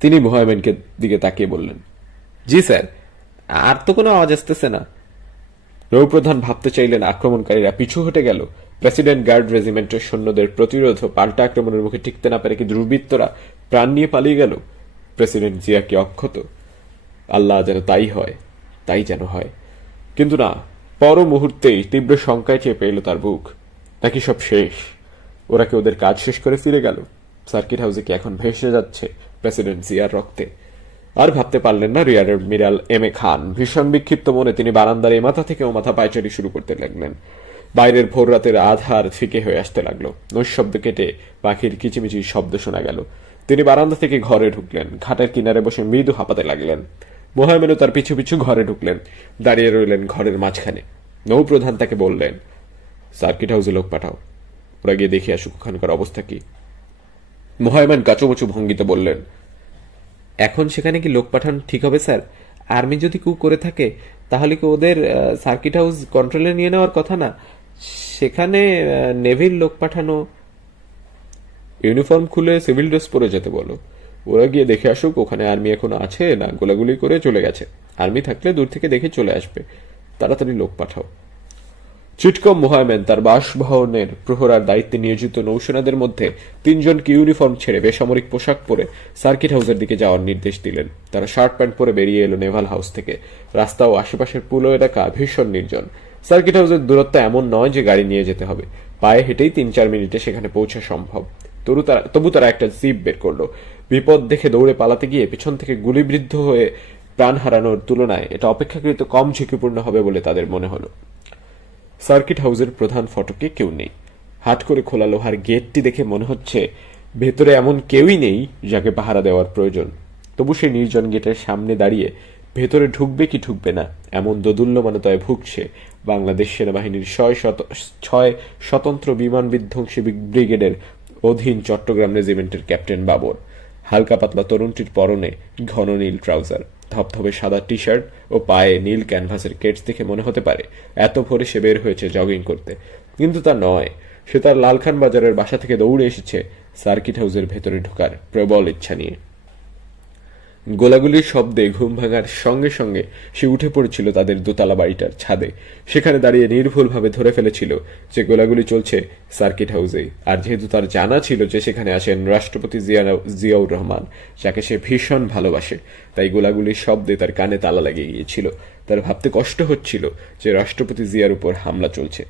তিনি বোহাইম্যানকে দিকে তাকিয়ে বললেন, জি স্যার, আর তো কোনো আওয়াজ আসতেছে না। নৌপ্রধান ভাবতে চাইলেন আক্রমণকারীরা পিছু হটে গেল, প্রেসিডেন্ট গার্ড রেজিমেন্টের সৈন্যদের প্রতিরোধ ও পাল্টা আক্রমণের মুখে টিকতে না পেরে কি দুর্বৃত্তরা প্রাণ নিয়ে পালিয়ে গেল? প্রেসিডেন্ট জিয়া কি অক্ষত? আল্লাহ যেন তাই হয়, তাই যেন হয়। কিন্তু না, পর মুহূর্তেই তীব্র শঙ্কায় চেপে এলো তার বুক। নাকি সব শেষ? ওরা কি ওদের কাজ শেষ করে ফিরে গেল? সার্কিট হাউসে কি এখন ভেসে যাচ্ছে প্রেসিডেন্ট জিয়ার রক্তে? আর ভাবতে পারলেন না রিয়ার এডমিরাল এম এ খান। ভীষণ বিক্ষিপ্ত মনে তিনি বারান্দার এই মাথা থেকে ও মাথা পায়চারি শুরু করতে লাগলেন। বাইরের ভোর রাতের আধার ফিকে হয়ে আসতে লাগলো, নৈশব্দ কেটে পাখির কিচিমিচির শব্দ শোনা গেল। তিনি বারান্দা থেকে ঘরে ঢুকলেন, ঘাটের কিনারে বসে মৃদু হাঁপাতে লাগলেন। বোহাইম্যানও তার পিছু পিছু ঘরে ঢুকলেন, দাঁড়িয়ে রইলেন ঘরের মাঝখানে। নৌপ্রধান তাকে বললেন, সার্কিট হাউসে লোক পাঠাও, ওরা গিয়ে দেখে আসুক ওখানকার অবস্থা কি। বোহাইম্যান কাচুমুচু ভঙ্গিতে বললেন, এখন সেখানে কি লোক পাঠানো ঠিক হবে স্যার? আর্মি যদি কু করে থাকে তাহলে কি ওদের সার্কিট হাউস কন্ট্রোলে নিয়ে নেওয়ার কথা না? সেখানে নেভির লোক পাঠানো। ইউনিফর্ম খুলে সিভিল ড্রেস পরে যেতে বলো, ওরা গিয়ে দেখে আসুক ওখানে আর্মি এখন আছে না গোলাগুলি করে চলে গেছে। আর্মি থাকলে দূর থেকে দেখে চলে আসবে, তাড়াতাড়ি লোক পাঠাও। চিটকম বোহাইম্যান তার বাসভবনের প্রহরার দায়িত্বে নিয়োজিত নৌসেনাদের মধ্যে 3 জনকে ইউনিফর্ম ছেড়ে বেসামরিক পোশাক পরে সার্কিট হাউসের দিকে যাওয়ার নির্দেশ দিলেন। তারা শার্ট প্যান্ট পরে বেরিয়ে এলো নেভাল হাউস থেকে। রাস্তা ও আশেপাশের পুলো এলাকা ভীষণ নির্জন। সার্কিট হাউসের দূরত্ব এমন নয় যে গাড়ি নিয়ে যেতে হবে, পায়ে হেঁটেই 3-4 মিনিটে সেখানে পৌঁছা সম্ভব। তবু তারা একটা জিপ বের করলো। বিপদ দেখে দৌড়ে পালাতে গিয়ে পিছন থেকে গুলিবিদ্ধ হয়ে প্রাণ হারানোর তুলনায় এটা অপেক্ষাকৃত কম ঝুঁকিপূর্ণ হবে বলে তাদের মনে হলো। সার্কিট হাউসের প্রধান ফটকে কেউ নেই। হাট করে খোলা লোহার গেটটি দেখে মনে হচ্ছে ভেতরে এমন কেউই নেই যাকে পাহারা দেওয়ার প্রয়োজন। তবু সেই নির্জন গেটের সামনে দাঁড়িয়ে ভেতরে ঢুকবে কি ঢুকবে না এমন দোদুল্যমানতায় ভুগছে বাংলাদেশ সেনাবাহিনীর 6 স্বতন্ত্র বিমান বিধ্বংসী ব্রিগেডের অধীন চট্টগ্রাম রেজিমেন্টের ক্যাপ্টেন বাবর। হালকা পাতলা তরুণটির পরনে ঘন নীল ট্রাউজার, ধবধবে সাদা টি শার্ট ও পায়ে নীল ক্যানভাসের কেটস দেখে মনে হতে পারে এত ভোরে সে বের হয়েছে জগিং করতে, কিন্তু তা নয়। সে তার লালখান বাজারের বাসা থেকে দৌড়ে এসেছে সার্কিট হাউসের ভেতরে ঢোকার প্রবল ইচ্ছা নিয়ে। গোলাগুলির শব্দে ঘুম ভাঙার সঙ্গে সঙ্গে সে উঠে পড়েছিল তাদের দোতলা বাড়িটার ছাদে। সেখানে দাঁড়িয়ে নির্ভুলভাবে ধরে ফেলেছিল যে গোলাগুলি চলছে সার্কিট হাউসেই। আর যেহেতু তার জানা ছিল যে সেখানে আছেন রাষ্ট্রপতি জিয়াউর রহমান, যাকে সে ভীষণ ভালোবাসে, তাই গোলাগুলির শব্দে তার কানে তালা লাগিয়ে গিয়েছিল। তার ভাবতে কষ্ট হচ্ছিল যে রাষ্ট্রপতি জিয়ার উপর হামলা চলছে।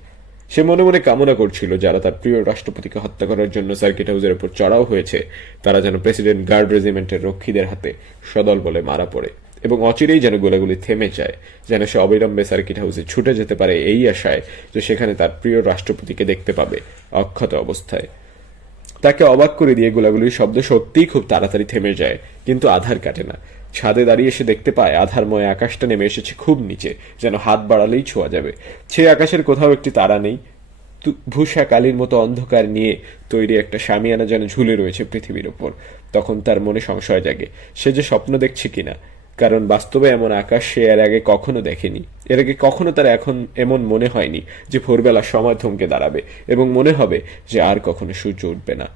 সে মনে মনে কামনা করছিল যারা তার প্রিয় রাষ্ট্রপতিকে হত্যা করার জন্য সার্কিট হাউসের উপর চড়াও হয়েছে তারা যেন প্রেসিডেন্ট গার্ড রেজিমেন্টের রক্ষীদের হাতে সদল বলে মারা পড়ে, এবং অচিরেই যেন গোলাগুলি থেমে যায়, যেন সে অবিলম্বে সার্কিট হাউসে ছুটে যেতে পারে এই আশায় যে সেখানে তার প্রিয় রাষ্ট্রপতিকে দেখতে পাবে অক্ষত অবস্থায়। তাকে অবাক করে দিয়ে গোলাগুলির শব্দ সত্যিই খুব তাড়াতাড়ি থেমে যায়, কিন্তু আধার কাটে না। ছাদে দাঁড়িয়ে এসে দেখতে পায় আধারময় আকাশটা নেমে এসেছে খুব নিচে, যেন হাত বাড়ালেই ছোঁয়া যাবে। সে আকাশের কোথাও একটি তারা নেই। ভূষা কালির মতো অন্ধকার নিয়ে তৈরি একটা শামিয়ানা যেন ঝুলে রয়েছে পৃথিবীর উপর। তখন তার মনে সংশয় জাগে সে যে স্বপ্ন দেখছে কিনা, কারণ বাস্তবে এমন আকাশ সে এর আগে কখনো দেখেনি। এর আগে কখনো তার এখন এমন মনে হয়নি যে ভোরবেলা সময় থমকে দাঁড়াবে এবং মনে হবে যে আর কখনো সূর্য উঠবে না।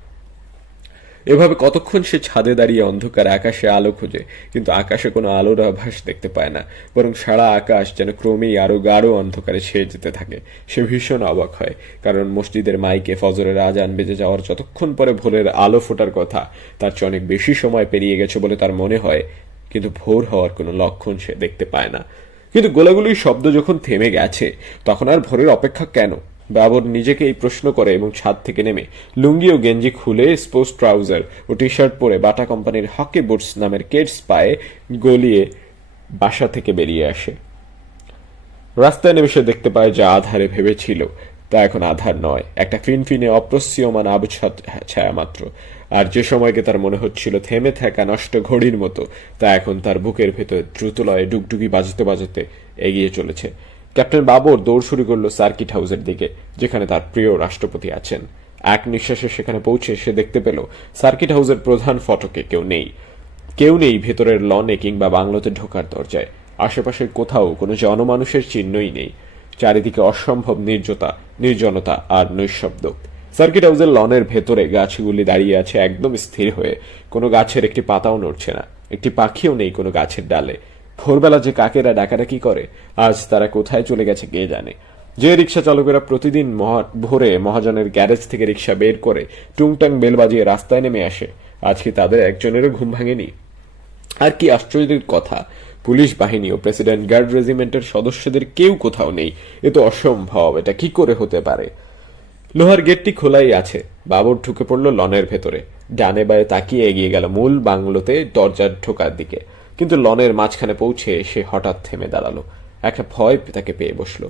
এভাবে কতক্ষণ সে ছাদে দাঁড়িয়ে অন্ধকার আকাশে আলো খোঁজে, কিন্তু আকাশে কোনো আলোর আভাস দেখতে পায় না, বরং সারা আকাশ যেন ক্রমেই আরো গাঢ় অন্ধকারে ছেয়ে যেতে থাকে। সে ভীষণ অবাক হয়, কারণ মসজিদের মাইকে ফজরের আজান বেজে যাওয়ার যতক্ষণ পরে ভোরের আলো ফোটার কথা, তার চেয়ে অনেক বেশি সময় পেরিয়ে গেছে বলে তার মনে হয়, কিন্তু ভোর হওয়ার কোনো লক্ষণ সে দেখতে পায় না। কিন্তু গোলাগুলির শব্দ যখন থেমে গেছে, তখন আর ভোরের অপেক্ষা কেন? বাবর নিজেকে এই প্রশ্ন করে এবং ছাদ থেকে নেমে লুঙ্গি ও গেঞ্জি খুলে স্পোর্টস ট্রাউজার ও টি শার্ট পরে বাটা কোম্পানির হকি বুটস নামের কেডস পায়ে গলিয়ে বাসা থেকে বেরিয়ে আসে। রাস্তায় নেমে সে দেখতে পায় যা আধারে ভেবেছিল তা এখন আধার নয়, একটা ফিনফিনে অপ্রস্যমান আবছ ছায়া মাত্র। আর যে সময়কে তার মনে হচ্ছিল থেমে থাকা নষ্ট ঘড়ির মতো, তা এখন তার বুকের ভেতর দ্রুতলয়ে ডুগডুগি বাজাতে বাজাতে এগিয়ে চলেছে। ক্যাপ্টেন বাবর দৌড় শুরু করলো সার্কিট হাউসের দিকে, যেখানে তার প্রিয় রাষ্ট্রপতি আছেন। এক নিঃশ্বাসে সেখানে পৌঁছে সে দেখতে পেল সার্কিট হাউসের প্রধান ফটকে কেউ নেই ভেতরের লনে কিংবা বাংলোতে ঢোকার দরজায়। আশেপাশে কোথাও কোনো জনমানুষের চিহ্নই নেই। চারিদিকে অসম্ভব নির্জনতা আর নৈশব্দ। সার্কিট হাউসের লনের ভেতরে গাছগুলি দাঁড়িয়ে আছে একদম স্থির হয়ে, কোনো গাছের একটি পাতাও নড়ছে না, একটি পাখিও নেই কোনো গাছের ডালে। ভোরবেলা যে কাকেরা ডাকাডাকি করে, আজ তারা কোথায় চলে গেছে কে জানে। যে রিক্সা চালকেরা প্রতিদিন ভোরে মহাজনের গ্যারেজ থেকে রিক্সা বের করে টুংটাং বেল বাজিয়ে রাস্তায় নেমে আসে, আজকে তাদের একজনেরও ঘুম ভাঙেনি। আর কি আশ্চর্যের কথা, পুলিশ বাহিনী ও প্রেসিডেন্ট গার্ড রেজিমেন্টের সদস্যদের কেউ কোথাও নেই। এ তো অসম্ভব, এটা কি করে হতে পারে? লোহার গেটটি খোলাই আছে। বাবর ঢুকে পড়ল লনের ভেতরে, ডানে বায়ে তাকিয়ে এগিয়ে গেল মূল বাংলোতে দরজার ঢোকার দিকে। কিন্তু লনের মাঝখানে পৌঁছে সে হঠাৎ থেমে দাঁড়ালো। একটা ভয় তাকে পেয়ে বসলো।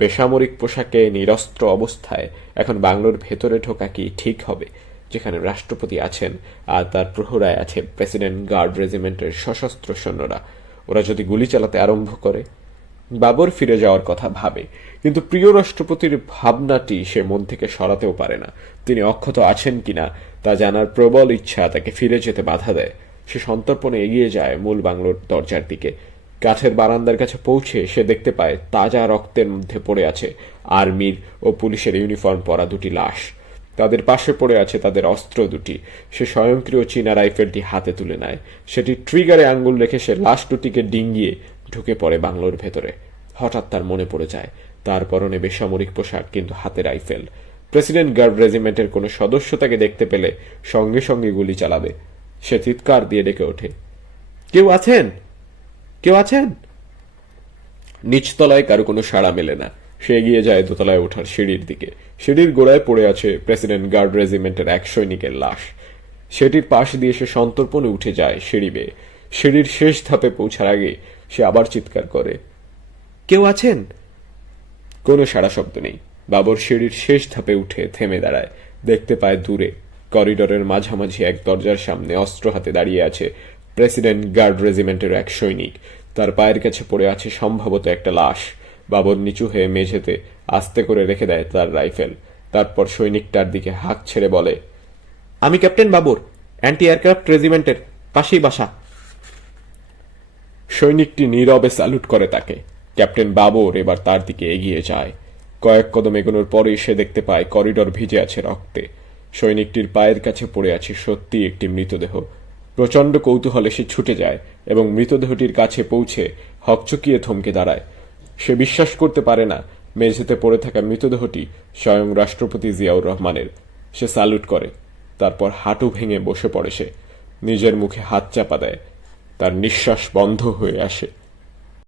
বেসামরিক পোশাকে নিরস্ত্র অবস্থায় এখন বাংলোর ভেতরে ঢোকা কি ঠিক হবে, যেখানে রাষ্ট্রপতি আছেন আর তার প্রহরায় আছে প্রেসিডেন্ট গার্ড রেজিমেন্টের সশস্ত্র সৈন্যরা? ওরা যদি গুলি চালাতে আরম্ভ করে? বাবর ফিরে যাওয়ার কথা ভাবে, কিন্তু প্রিয় রাষ্ট্রপতির ভাবনাটি সে মন থেকে সরাতেও পারে না। তিনি অক্ষত আছেন কিনা তা জানার প্রবল ইচ্ছা তাকে ফিরে যেতে বাধা দেয়। সে সন্তর্পণে এগিয়ে যায় মূল বাংলোর দরজার দিকে। কাছের বারান্দার কাছে পৌঁছে সে দেখতে পায় তাজা রক্তের মধ্যে পড়ে আছে আর্মির ও পুলিশের ইউনিফর্ম পরা দুটি লাশ। তাদের পাশে পড়ে আছে তাদের অস্ত্র দুটি। সে স্বয়ংক্রিয় চীনা রাইফেলটি হাতে তুলে নেয়। সেটি ট্রিগারে আঙ্গুল রেখে সে লাশ দুটিকে ডিঙ্গিয়ে ঢুকে পড়ে বাংলোর ভেতরে। হঠাৎ তার মনে পড়ে যায় তার পরনে বেসামরিক পোশাক, কিন্তু হাতে রাইফেল। প্রেসিডেন্ট গার্ড রেজিমেন্টের কোনো সদস্য তাকে দেখতে পেলে সঙ্গে সঙ্গে গুলি চালাবে। সে চিৎকার দিয়ে ডেকে ওঠে, কেউ আছেন? কেউ আছেন? নিচতলায় কারো কোনো সাড়া মেলে না। সে এগিয়ে যায় দোতলায় ওঠার সিঁড়ির দিকে। সিঁড়ির গোড়ায় পড়ে আছে প্রেসিডেন্ট গার্ড রেজিমেন্টের এক সৈনিকের লাশ। সেটির পাশ দিয়ে সে সন্তর্পণে উঠে যায় সিঁড়ি বেয়ে। সিঁড়ির শেষ ধাপে পৌঁছার আগে সে আবার চিৎকার করে, কেউ আছেন? কোনো সাড়া শব্দ নেই। বাবর সিঁড়ির শেষ ধাপে উঠে থেমে দাঁড়ায়। দেখতে পায় দূরে করিডোরের মাঝামাঝি এক দরজার সামনে অস্ত্র হাতে দাঁড়িয়ে আছে প্রেসিডেন্ট গার্ড রেজিমেন্টের এক সৈনিক। তার পায়ের কাছে পড়ে আছে সম্ভবত একটা লাশ। বাবর নিচু হয়ে মেঝেতে আস্তে করে রেখে দেয় তার রাইফেল। তারপর সৈনিকটার দিকে হাঁক ছেড়ে বলে, আমি ক্যাপ্টেন বাবর, অ্যান্টি এয়ারক্রাফট রেজিমেন্টের পাশেই বাসা। সৈনিকটি নীরবে স্যালুট করে তাকে। ক্যাপ্টেন বাবর এবার তার দিকে এগিয়ে যায়। কয়েক কদম এগোনোর পরেই সে দেখতে পায় করিডোর ভিজে আছে রক্তে। সৈনিকটির পায়ের কাছে পড়ে আছে সত্যি একটি মৃতদেহ। প্রচন্ড কৌতূহলে সে ছুটে যায় এবং মৃতদেহটির কাছে পৌঁছে হকচকিয়ে থমকে দাঁড়ায়। সে বিশ্বাস করতে পারে না মেঝেতে পড়ে থাকা মৃতদেহটি স্বয়ং রাষ্ট্রপতি জিয়াউর রহমানের। সে স্যালুট করে, তারপর হাঁটু ভেঙে বসে পড়ে। সে নিজের মুখে হাত চাপা দেয়। তার নিঃশ্বাস বন্ধ হয়ে আসে।